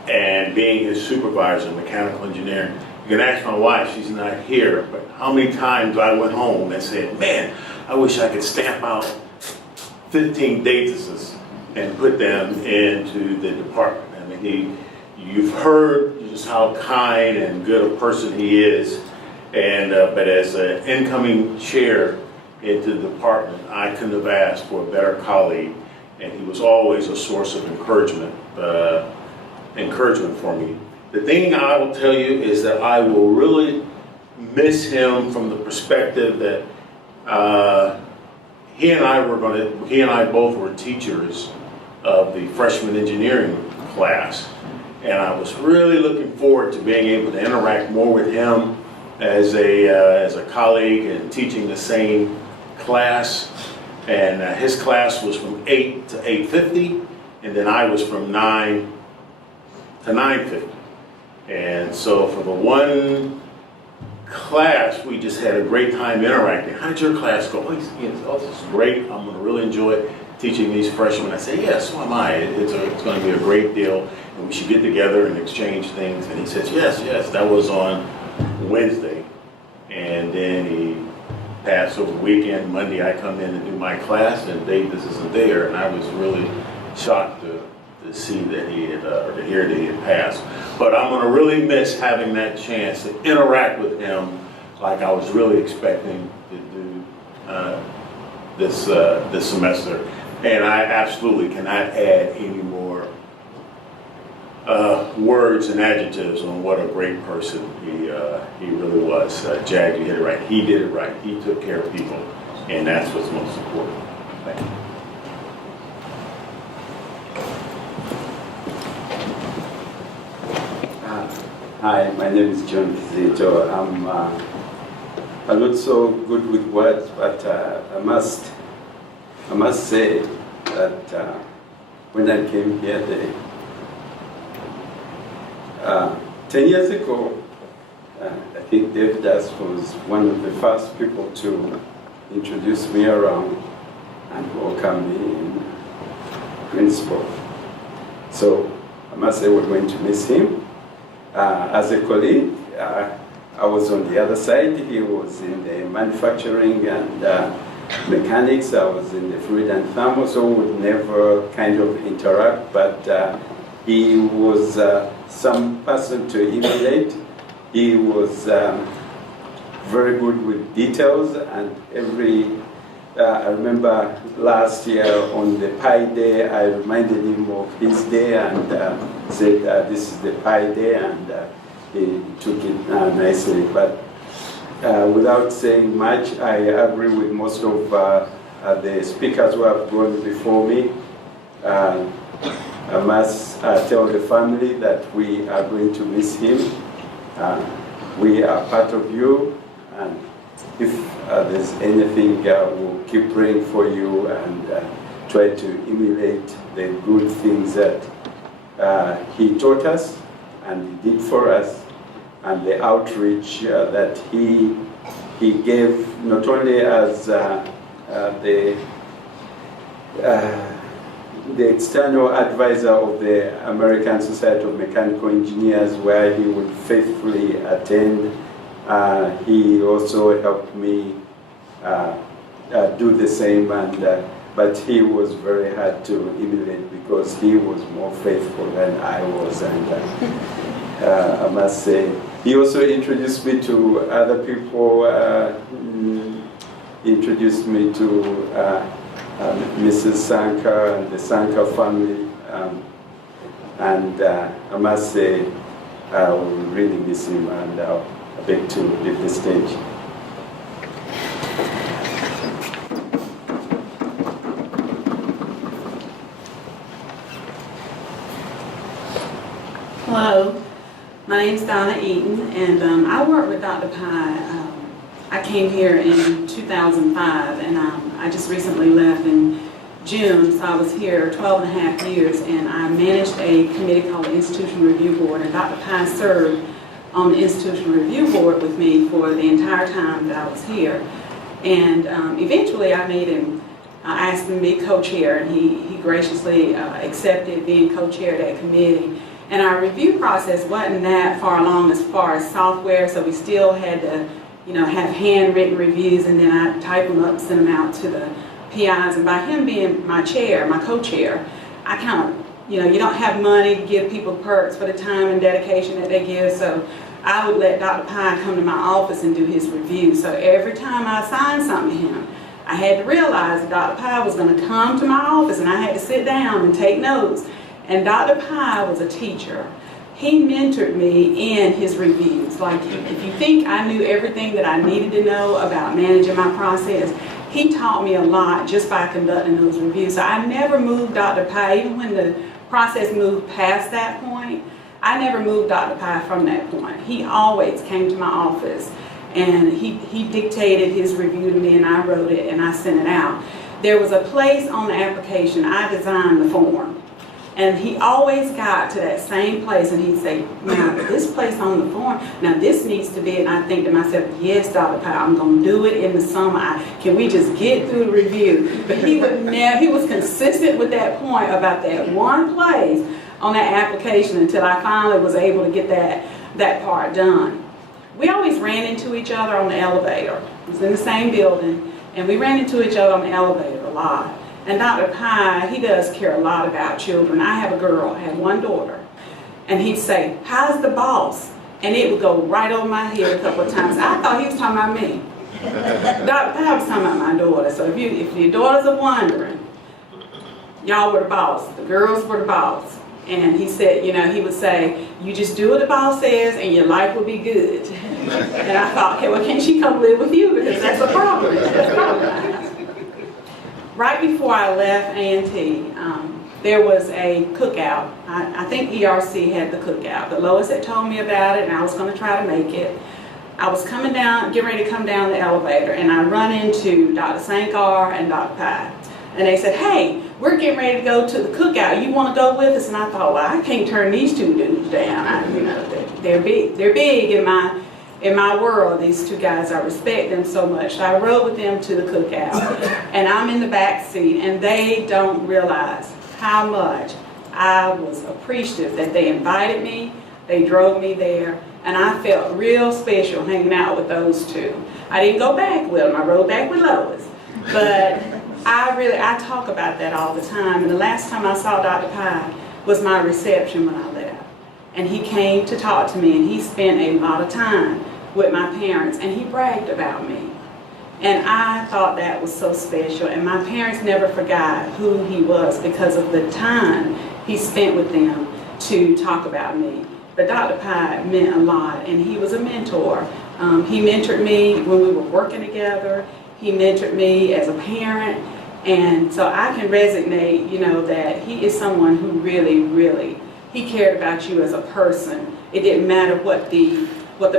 and being his supervisor in mechanical engineering. You can ask my wife; she's not here. But how many times I went home and said, "Man, I wish I could stamp out 15 Devdases and put them into the department." I mean, you've heard just how kind and good a person he is, and but as an incoming chair into the department, I couldn't have asked for a better colleague, and he was always a source of encouragement for me. The thing I will tell you is that I will really miss him from the perspective that he and I both were teachers of the freshman engineering class, and I was really looking forward to being able to interact more with him as a colleague and teaching the same class. And his class was from 8 to 8:50, and then I was from 9 to 9:50. And so for the one class, we just had a great time interacting. How did your class go? Oh, this is great. I'm going to really enjoy teaching these freshmen. I said, yeah, so am I. It's going to be a great deal, and we should get together and exchange things. And he says, yes. That was on Wednesday. And then he passed over the weekend. Monday, I come in to do my class, and Devdas isn't there. And I was really shocked to see that he had, or to hear that he had passed. But I'm going to really miss having that chance to interact with him like I was really expecting to do this semester. And I absolutely cannot add any more words and adjectives on what a great person he really was. Jag, you hit it right. He did it right. He took care of people, and that's what's most important. Thank you. Hi, my name is John Kizito. I'm not so good with words, but I must say that when I came here 10 years ago, I think Devdas was one of the first people to introduce me around and welcome me in principal. So I must say we're going to miss him. As a colleague, I was on the other side. He was in the manufacturing and mechanics. I was in the fluid and thermal, so we would never kind of interact, but he was some person to emulate. He was very good with details, and I remember last year on the Pi Day, I reminded him of his day and said, this is the Pi Day, and he took it nicely. But without saying much, I agree with most of the speakers who have gone before me. I must tell the family that we are going to miss him. We are part of you, and if there's anything, we'll keep praying for you and try to emulate the good things that he taught us and he did for us, and the outreach that he gave, not only as the external advisor of the American Society of Mechanical Engineers, where he would faithfully attend. He also helped me do the same, but he was very hard to emulate because he was more faithful than I was, and I must say, he also introduced me to other people, introduced me to Mrs. Sanka and the Sanka family, and I must say, I will really miss him, and I beg to leave the stage. Hello, my name's Donna Eaton, and I work with Dr. Pai. I came here in 2005, and I just recently left in June, so I was here 12 and a half years, and I managed a committee called the Institution Review Board, and Dr. Pai served on the Institution Review Board with me for the entire time that I was here. And eventually I made him, I asked him to be co-chair, and he graciously accepted being co-chair of that committee. And our review process wasn't that far along as far as software, so we still had to have handwritten reviews, and then I'd type them up, send them out to the PIs. And by him being my chair, my co-chair, I kind of, you don't have money to give people perks for the time and dedication that they give, so I would let Dr. Pai come to my office and do his review. So every time I assigned something to him, I had to realize that Dr. Pai was going to come to my office, and I had to sit down and take notes. And Dr. Pai was a teacher. He mentored me in his reviews. Like, if you think I knew everything that I needed to know about managing my process, he taught me a lot just by conducting those reviews. So I never moved Dr. Pai, even when the process moved past that point, I never moved Dr. Pai from that point. He always came to my office, and he dictated his review to me, and I wrote it, and I sent it out. There was a place on the application, I designed the form. And he always got to that same place, and he'd say, now this place on the form, now this needs to be, and I think to myself, yes, Dr. Pai, I'm going to do it in the summer. Can we just get through the review? But he would never, he was consistent with that point about that one place on that application until I finally was able to get that part done. We always ran into each other on the elevator. It was in the same building, and we ran into each other on the elevator a lot. And Dr. Pai, he does care a lot about children. I have a girl, I have one daughter. And he'd say, how's the boss? And it would go right over my head a couple of times. I thought he was talking about me. Dr. Pai was talking about my daughter. So if your daughters are wondering, y'all were the boss. The girls were the boss. And he said, he would say, you just do what the boss says and your life will be good. And I thought, okay, well, can't she come live with you? Because that's a problem. That's a problem. Right before I left A&T, there was a cookout. I think ERC had the cookout. But Lois had told me about it, and I was going to try to make it. I was coming down, getting ready to come down the elevator, and I run into Dr. Sankar and Dr. Pai. And they said, hey, we're getting ready to go to the cookout. You want to go with us? And I thought, well, I can't turn these two dudes down. They're big. They're big in my world. These two guys, I respect them so much. So I rode with them to the cookout, and I'm in the back seat, and they don't realize how much I was appreciative that they invited me, they drove me there, And I felt real special hanging out with those two. I didn't go back with them, I rode back with Lois. But I talk about that all the time. And the last time I saw Dr. Pai was my reception when I left. And he came to talk to me, and he spent a lot of time with my parents, and he bragged about me. And I thought that was so special. And my parents never forgot who he was because of the time he spent with them to talk about me. But Dr. Pai meant a lot, and he was a mentor. He mentored me when we were working together. He mentored me as a parent. And so I can resonate, that he is someone who really, really, he cared about you as a person. It didn't matter what the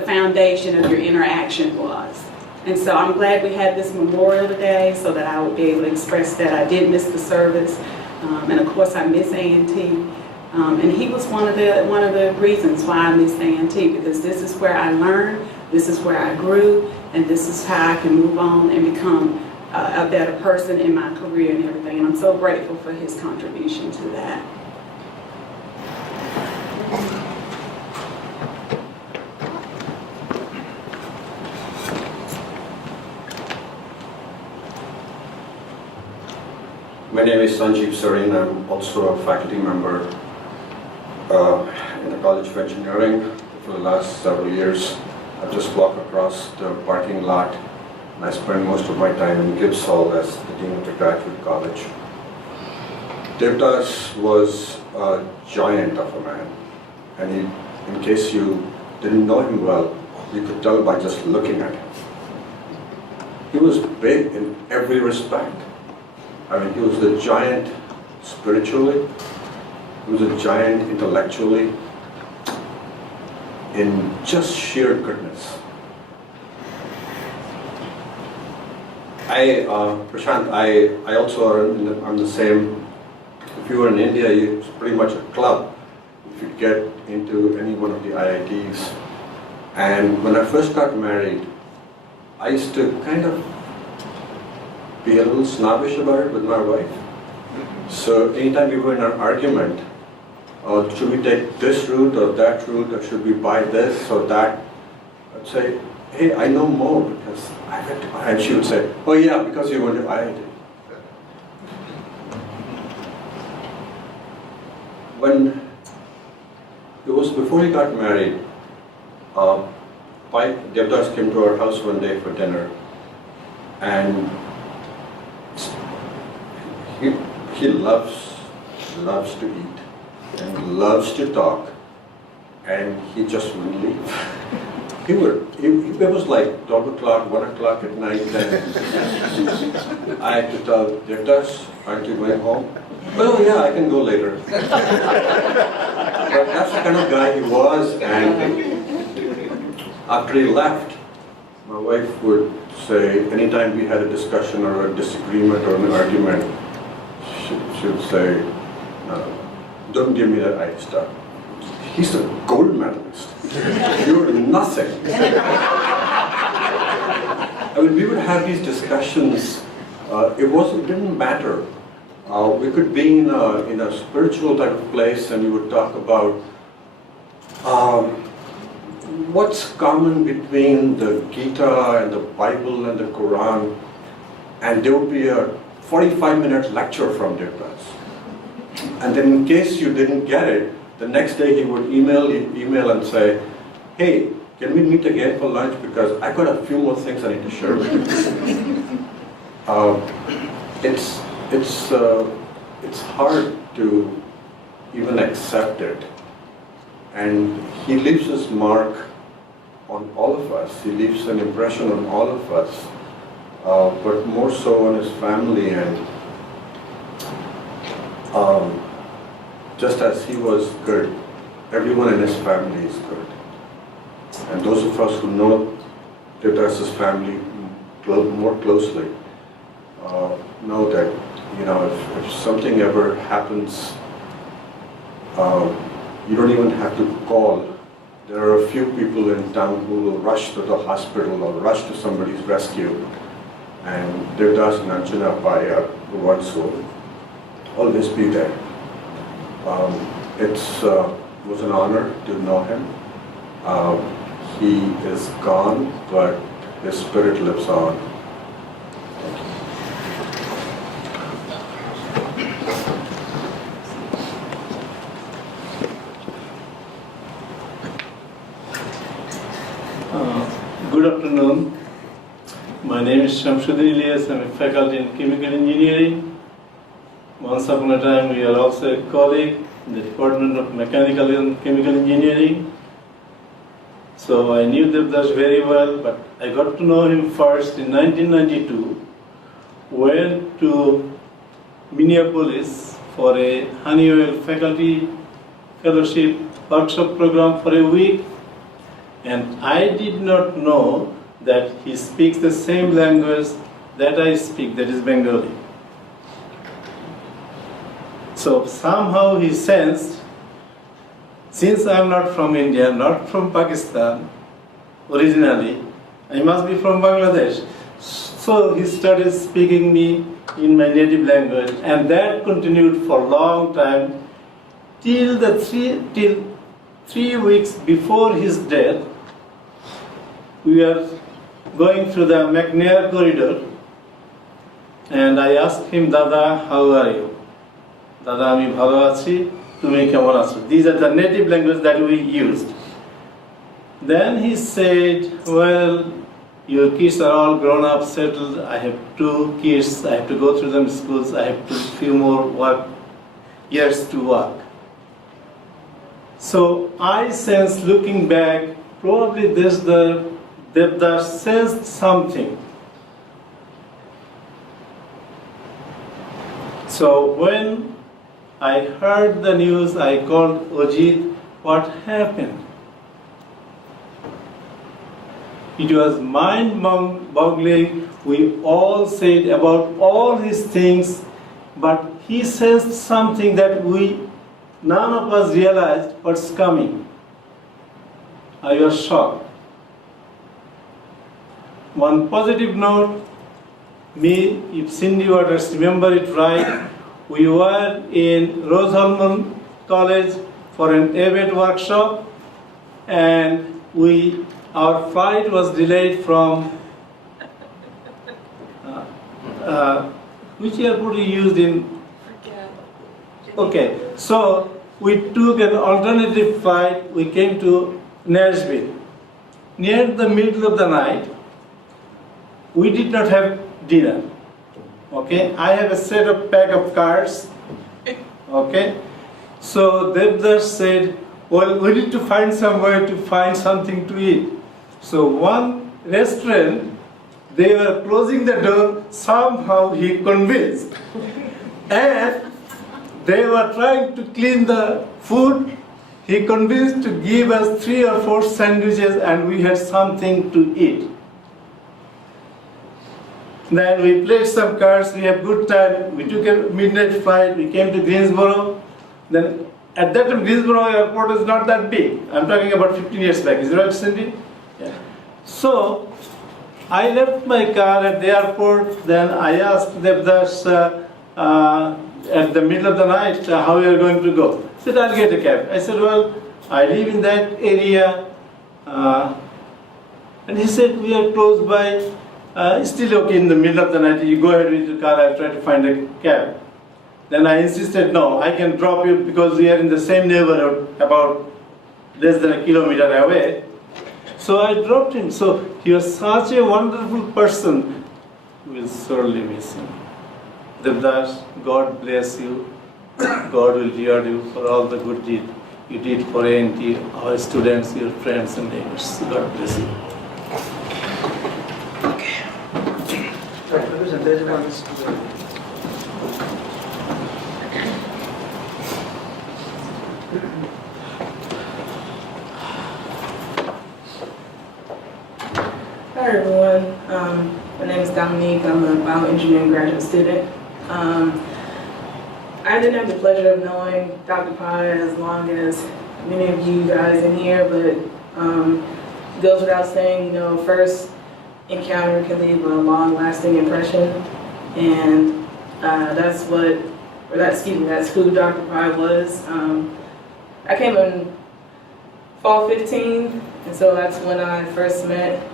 foundation of your interaction was. And so I'm glad we had this memorial today so that I would be able to express that. I did miss the service, and of course I miss A&T. And he was one of the reasons why I miss A&T, because this is where I learned, this is where I grew, and this is how I can move on and become a better person in my career and everything. And I'm so grateful for his contribution to that. My name is Sanjeev Sarin. I'm also a faculty member in the College of Engineering for the last several years. I just walk across the parking lot, and I spend most of my time in Gibbs Hall as the Dean of the Graduate College. Devdas was a giant of a man, and in case you didn't know him well, you could tell by just looking at him. He was big in every respect. I mean, he was a giant spiritually, he was a giant intellectually, in just sheer goodness. Prashant, I also I'm the same. If you were in India, it's pretty much a club if you get into any one of the IITs. And when I first got married, I used to kind of be a little snobbish about it with my wife. So anytime we were in an argument, should we take this route or that route, or should we buy this or that, I'd say, hey, I know more because I went to IIT. And she would say, oh yeah, because you went to IIT. When it was before he got married, Devdas came to our house one day for dinner, and he loves to eat and loves to talk, and he just wouldn't leave. It was like 12 o'clock, 1 o'clock at night, and I had to tell Devdas, aren't you going home? Oh yeah, I can go later. But that's the kind of guy he was, and after he left, my wife would say, anytime we had a discussion or a disagreement or an argument, she would say, no, don't give me that eye stuff. He's a gold medalist. You're nothing. I mean, we would have these discussions. It didn't matter. We could be in a spiritual type of place, and we would talk about what's common between the Gita and the Bible and the Quran, and there would be a 45-minute lecture from Devdas. And then in case you didn't get it, the next day he would email and say, hey, can we meet again for lunch because I got a few more things I need to share with you. It's hard to even accept it. And he leaves his mark on all of us. He leaves an impression on all of us, but more so on his family. And just as he was good, everyone in his family is good. And those of us who know Devdas' family more closely know that, if something ever happens, you don't even have to call. There are a few people in town who will rush to the hospital or rush to somebody's rescue. And Devdas and Anjana Pai are the ones who will always be there. It was an honor to know him, He is gone, but his spirit lives on. Good afternoon. My name is Shamsuddin Ilyas. I'm a faculty in chemical engineering. Once upon a time, we are also a colleague in the Department of Mechanical and Chemical Engineering. So I knew Devdas very well, but I got to know him first in 1992. Went to Minneapolis for a Honeywell faculty fellowship workshop program for a week. And I did not know that he speaks the same language that I speak, that is Bengali. So somehow he sensed, since I am not from India, not from Pakistan originally, I must be from Bangladesh. So he started speaking me in my native language, and that continued for a long time till 3 weeks before his death. We were going through the McNair corridor, and I asked him, Dada, how are you? Dada, ami bhalo achi, tumi kemon acho? These are the native language that we used. Then he said, well, your kids are all grown up, settled. I have 2 kids. I have to go through them schools. I have few more years to work. So I sense, looking back, probably Devdas sensed something. So when I heard the news, I called Ajit, what happened? It was mind-boggling. We all said about all his things, but he sensed something that none of us realized what's coming. I was shocked. One positive note, if Cindy Waters remember it right, we were in Rose Holman College for an ABET workshop, and our flight was delayed from which airport we used in? Okay, so we took an alternative flight. We came to Nashville. Near the middle of the night, we did not have dinner. Okay, I have a pack of cards. Okay, so Devdas said, well, we need to find somewhere to find something to eat. So one restaurant, they were closing the door. Somehow he convinced, and they were trying to clean the food. He convinced to give us 3 or 4 sandwiches, and we had something to eat. Then we played some cards, we had good time, we took a midnight flight, we came to Greensboro. Then at that time, Greensboro airport is not that big. I'm talking about 15 years back, is it right, Cindy? Yeah. So I left my car at the airport, then I asked Devdas at the middle of the night how we are going to go. He said, I'll get a cab. I said, well, I live in that area. And he said, we are close by. Still okay in the middle of the night, you go ahead with your car, I'll try to find a cab. Then I insisted, no, I can drop you because we are in the same neighborhood, about less than a kilometer away. So I dropped him. So he was such a wonderful person. We'll sorely miss him. Devdas, God bless you. God will reward you for all the good deed you did for A&T, our students, your friends and neighbors. God bless you. Hi everyone, my name is Dominique. I'm a bioengineering graduate student. I didn't have the pleasure of knowing Dr. Pai as long as many of you guys in here, but it goes without saying, first encounter can leave a long-lasting impression, and that's who Dr. Pai was. I came in fall 15, and so that's when I first met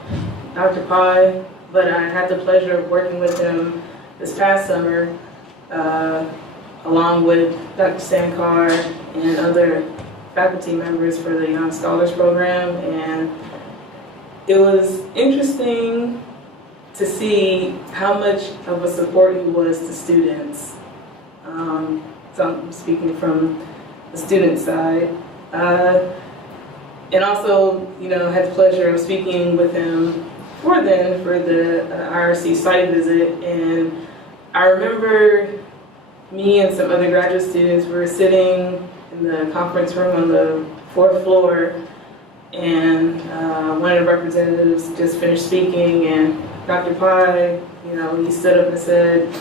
Dr. Pai, but I had the pleasure of working with him this past summer, along with Dr. Sankar and other faculty members for the Young Scholars Program, and it was interesting to see how much of a support he was to students. So I'm speaking from the student side. And also, had the pleasure of speaking with him for the IRC site visit. And I remember me and some other graduate students were sitting in the conference room on the 4th floor, and one of the representatives just finished speaking, and Dr. Pai, he stood up and said,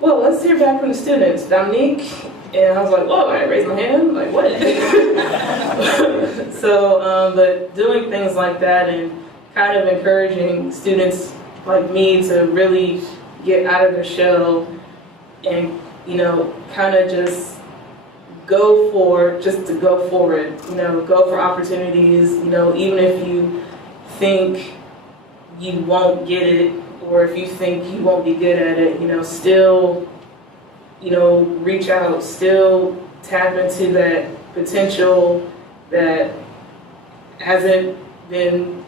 well, let's hear back from the students. Dominique? And I was like, whoa, I raised my hand? Like, what? So, but doing things like that and kind of encouraging students like me to really get out of their shell and, kind of just go for it, go for opportunities, even if you think you won't get it, or if you think you won't be good at it, still, reach out, still tap into that potential that hasn't been,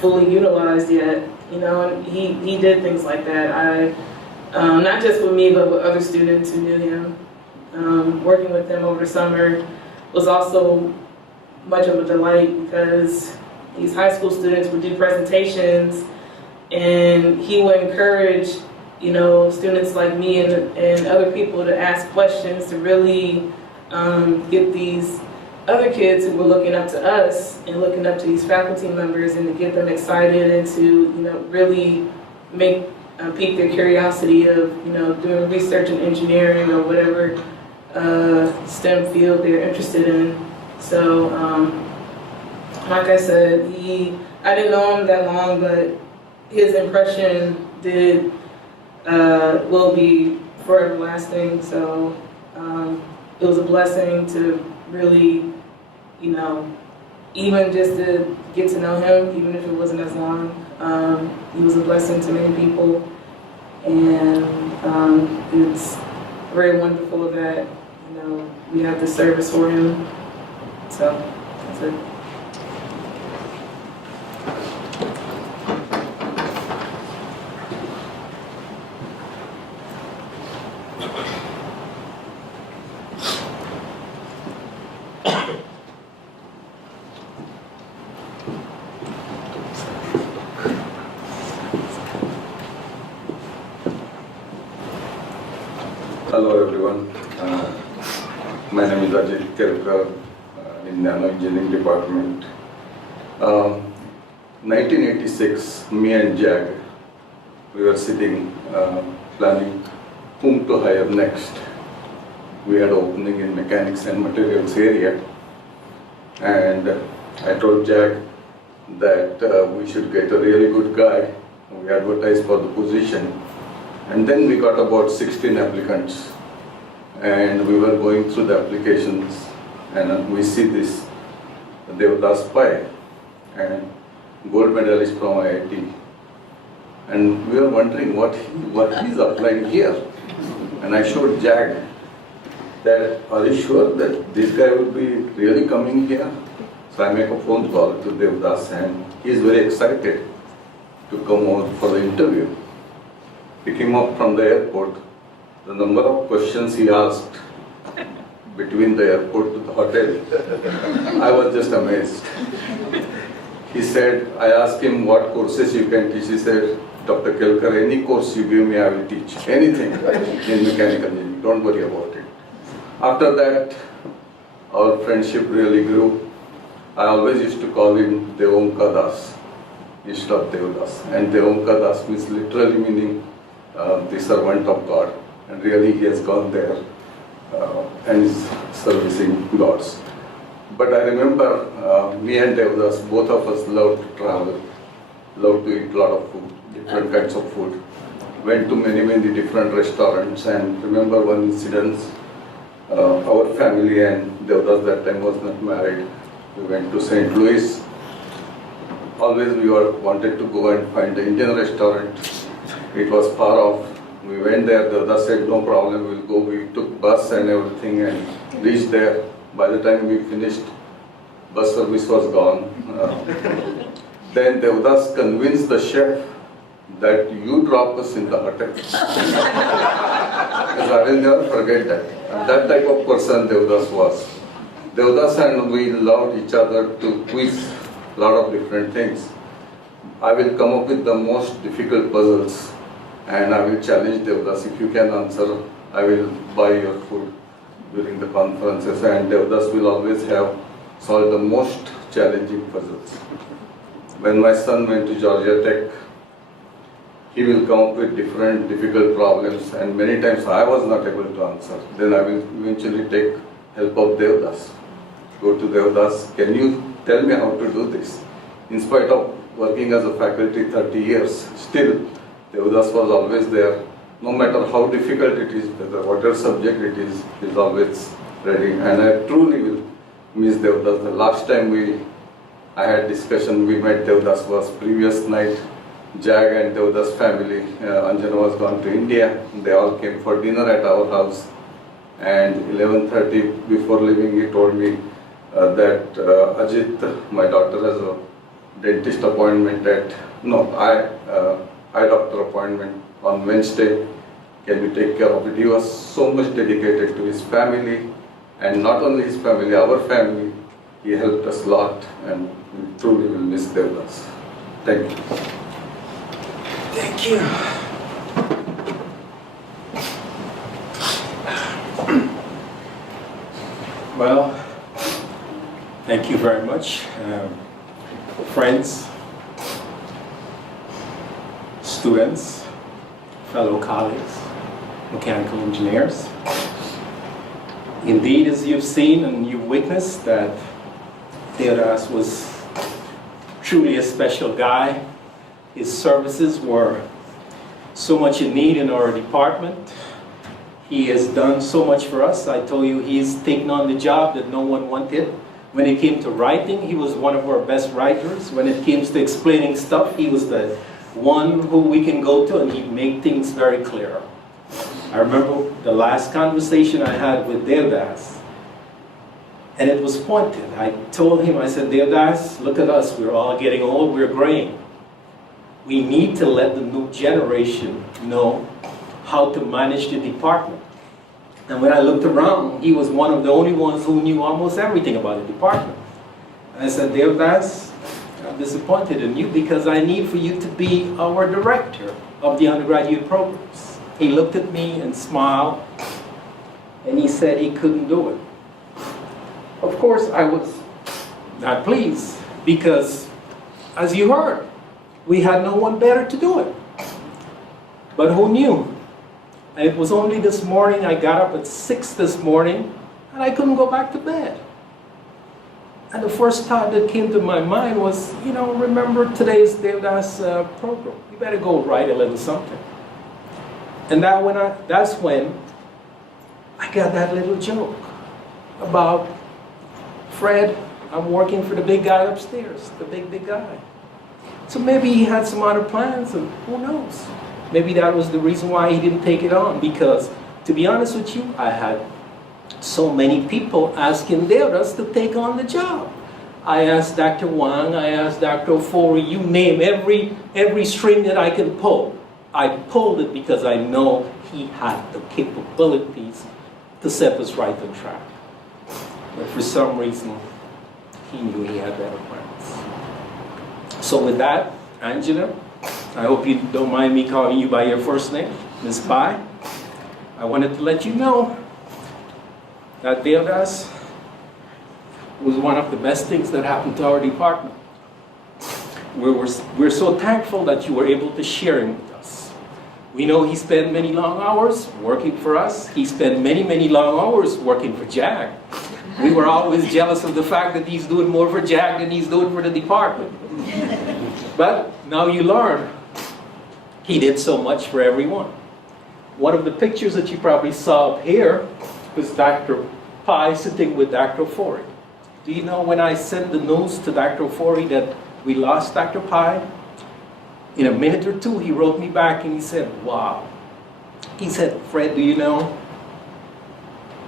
fully utilized yet, and he did things like that. Not just with me, but with other students who knew him. Working with him over the summer was also much of a delight because these high school students would do presentations, and he would encourage, students like me and other people to ask questions to really get these other kids who were looking up to us and looking up to these faculty members, and to get them excited and to, really pique their curiosity of, doing research in engineering or whatever STEM field they're interested in. So, like I said, I didn't know him that long, but his impression will be forever lasting. So it was a blessing to really, even just to get to know him, even if it wasn't as long. He was a blessing to many people, and it's very wonderful that, we have the service for him. So that's it. Hello everyone. My name is Ajit Kelkar in Nano Engineering Department. 1986, me and Jack, we were sitting planning whom to hire next. We had opening in mechanics and materials area, and I told Jack that we should get a really good guy. We advertised for the position, and then we got about 16 applicants, and we were going through the applications, and we see this Devdas Pai, and gold medalist from IIT, and we were wondering what he's applying here. And I showed Jack that, are you sure that this guy will be really coming here? So I make a phone call to Devdas, and he's very excited to come out for the interview. Pick him up from the airport. The number of questions he asked between the airport to the hotel, I was just amazed. He said, I asked him what courses you can teach. He said, Dr. Kelkar, any course you give me, I will teach. Anything in mechanical engineering, don't worry about it. After that, our friendship really grew. I always used to call him Devonka Das, instead of Devdas. And Devonka Das means literally meaning the servant of God. And really he has gone there and is servicing gods. But I remember me and Devdas, both of us loved to travel, loved to eat a lot of food, different kinds of food. Went to many different restaurants, and remember one incident, our family, and Devdas that time was not married, We went to St. Louis. Always we wanted to go and find an Indian restaurant. It was far off. We went there. Devdas said, no problem, we'll go. We took bus and everything and reached there. By the time we finished, bus service was gone. Then Devdas convinced the chef that you drop us in the hotel. Because I will never forget that. That type of person Devdas was. Devdas and we loved each other to quiz a lot of different things. I will come up with the most difficult puzzles and I will challenge Devdas. If you can answer, I will buy your food during the conferences, and Devdas will always have solved the most challenging puzzles. When my son went to Georgia Tech, he will come up with different difficult problems, and many times I was not able to answer. Then I will eventually take help of Devdas. Go to Devdas, can you tell me how to do this? In spite of working as a faculty 30 years, still Devdas was always there. No matter how difficult it is, whatever subject it is, he's always ready. And I truly will miss Devdas. The last time I had discussion, we met Devdas was previous night. Jag and Devdas family, Anjana was gone to India. They all came for dinner at our house. And 11:30 before leaving, he told me that Ajit, my daughter has a dentist appointment eye doctor appointment on Wednesday. Can you take care of it? He was so much dedicated to his family, and not only his family, our family. He helped us a lot, and we truly will miss Devdas. Thank you. Thank you. Well, thank you very much, friends, students, fellow colleagues, mechanical engineers. Indeed, as you've seen and you've witnessed, that Devdas was truly a special guy. His services were so much in need in our department. He has done so much for us. I told you he's taken on the job that no one wanted. When it came to writing, he was one of our best writers. When it came to explaining stuff, he was the one who we can go to, and he'd make things very clear. I remember the last conversation I had with Devdas, and it was pointed. I told him, I said, Devdas, look at us, we're all getting old, we're graying. We need to let the new generation know how to manage the department. And when I looked around, he was one of the only ones who knew almost everything about the department. And I said, Devdas, I'm disappointed in you because I need for you to be our director of the undergraduate programs. He looked at me and smiled, and he said he couldn't do it. Of course, I was not pleased because, as you heard, we had no one better to do it. But who knew? And it was only this morning, I got up at 6 this morning, and I couldn't go back to bed. And the first thought that came to my mind was, remember today's Devdas program. You better go write a little something. And that's when I got that little joke about Fred, I'm working for the big guy upstairs, the big guy. So maybe he had some other plans, and who knows? Maybe that was the reason why he didn't take it on, because, to be honest with you, I had so many people asking Devdas to take on the job. I asked Dr. Wang, I asked Dr. Ofori, you name every string that I can pull. I pulled it because I know he had the capabilities to set us right on track. But for some reason, he knew he had better plans. So with that, Angela, I hope you don't mind me calling you by your first name, Ms. Pai. I wanted to let you know that Devdas was one of the best things that happened to our department. We're so thankful that you were able to share him with us. We know he spent many long hours working for us. He spent many long hours working for JAG. We were always jealous of the fact that he's doing more for JAG than he's doing for the department. But now you learn, he did so much for everyone. One of the pictures that you probably saw up here was Dr. Pai sitting with Dr. Ofori. Do you know when I sent the news to Dr. Ofori that we lost Dr. Pai? In a minute or two, he wrote me back and he said, wow. He said, Fred, do you know,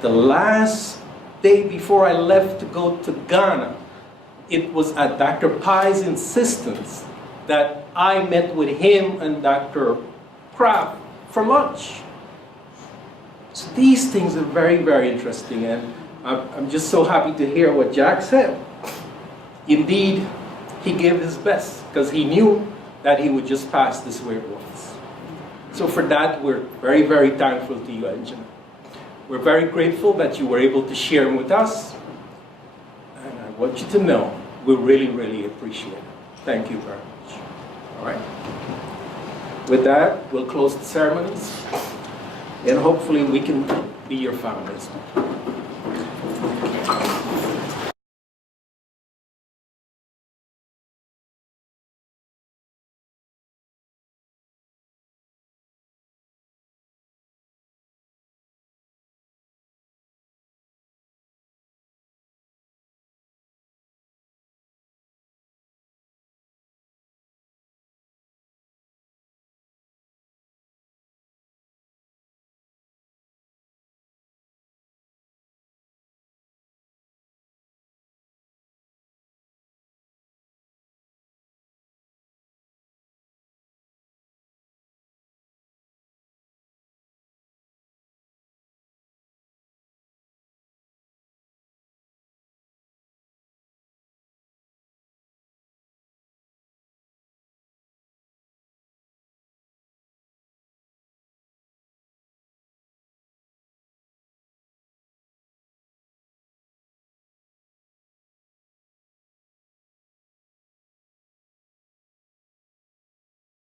the last day before I left to go to Ghana, it was at Dr. Pai's insistence that I met with him and Dr. Kraft for lunch. So these things are very, very interesting, and I'm just so happy to hear what Jack said. Indeed, he gave his best because he knew that he would just pass this way once. So for that, we're very, very thankful to you, Angela. We're very grateful that you were able to share them with us. And I want you to know, we really, really appreciate it. Thank you very much. All right. With that, we'll close the ceremonies. And hopefully we can be your founders.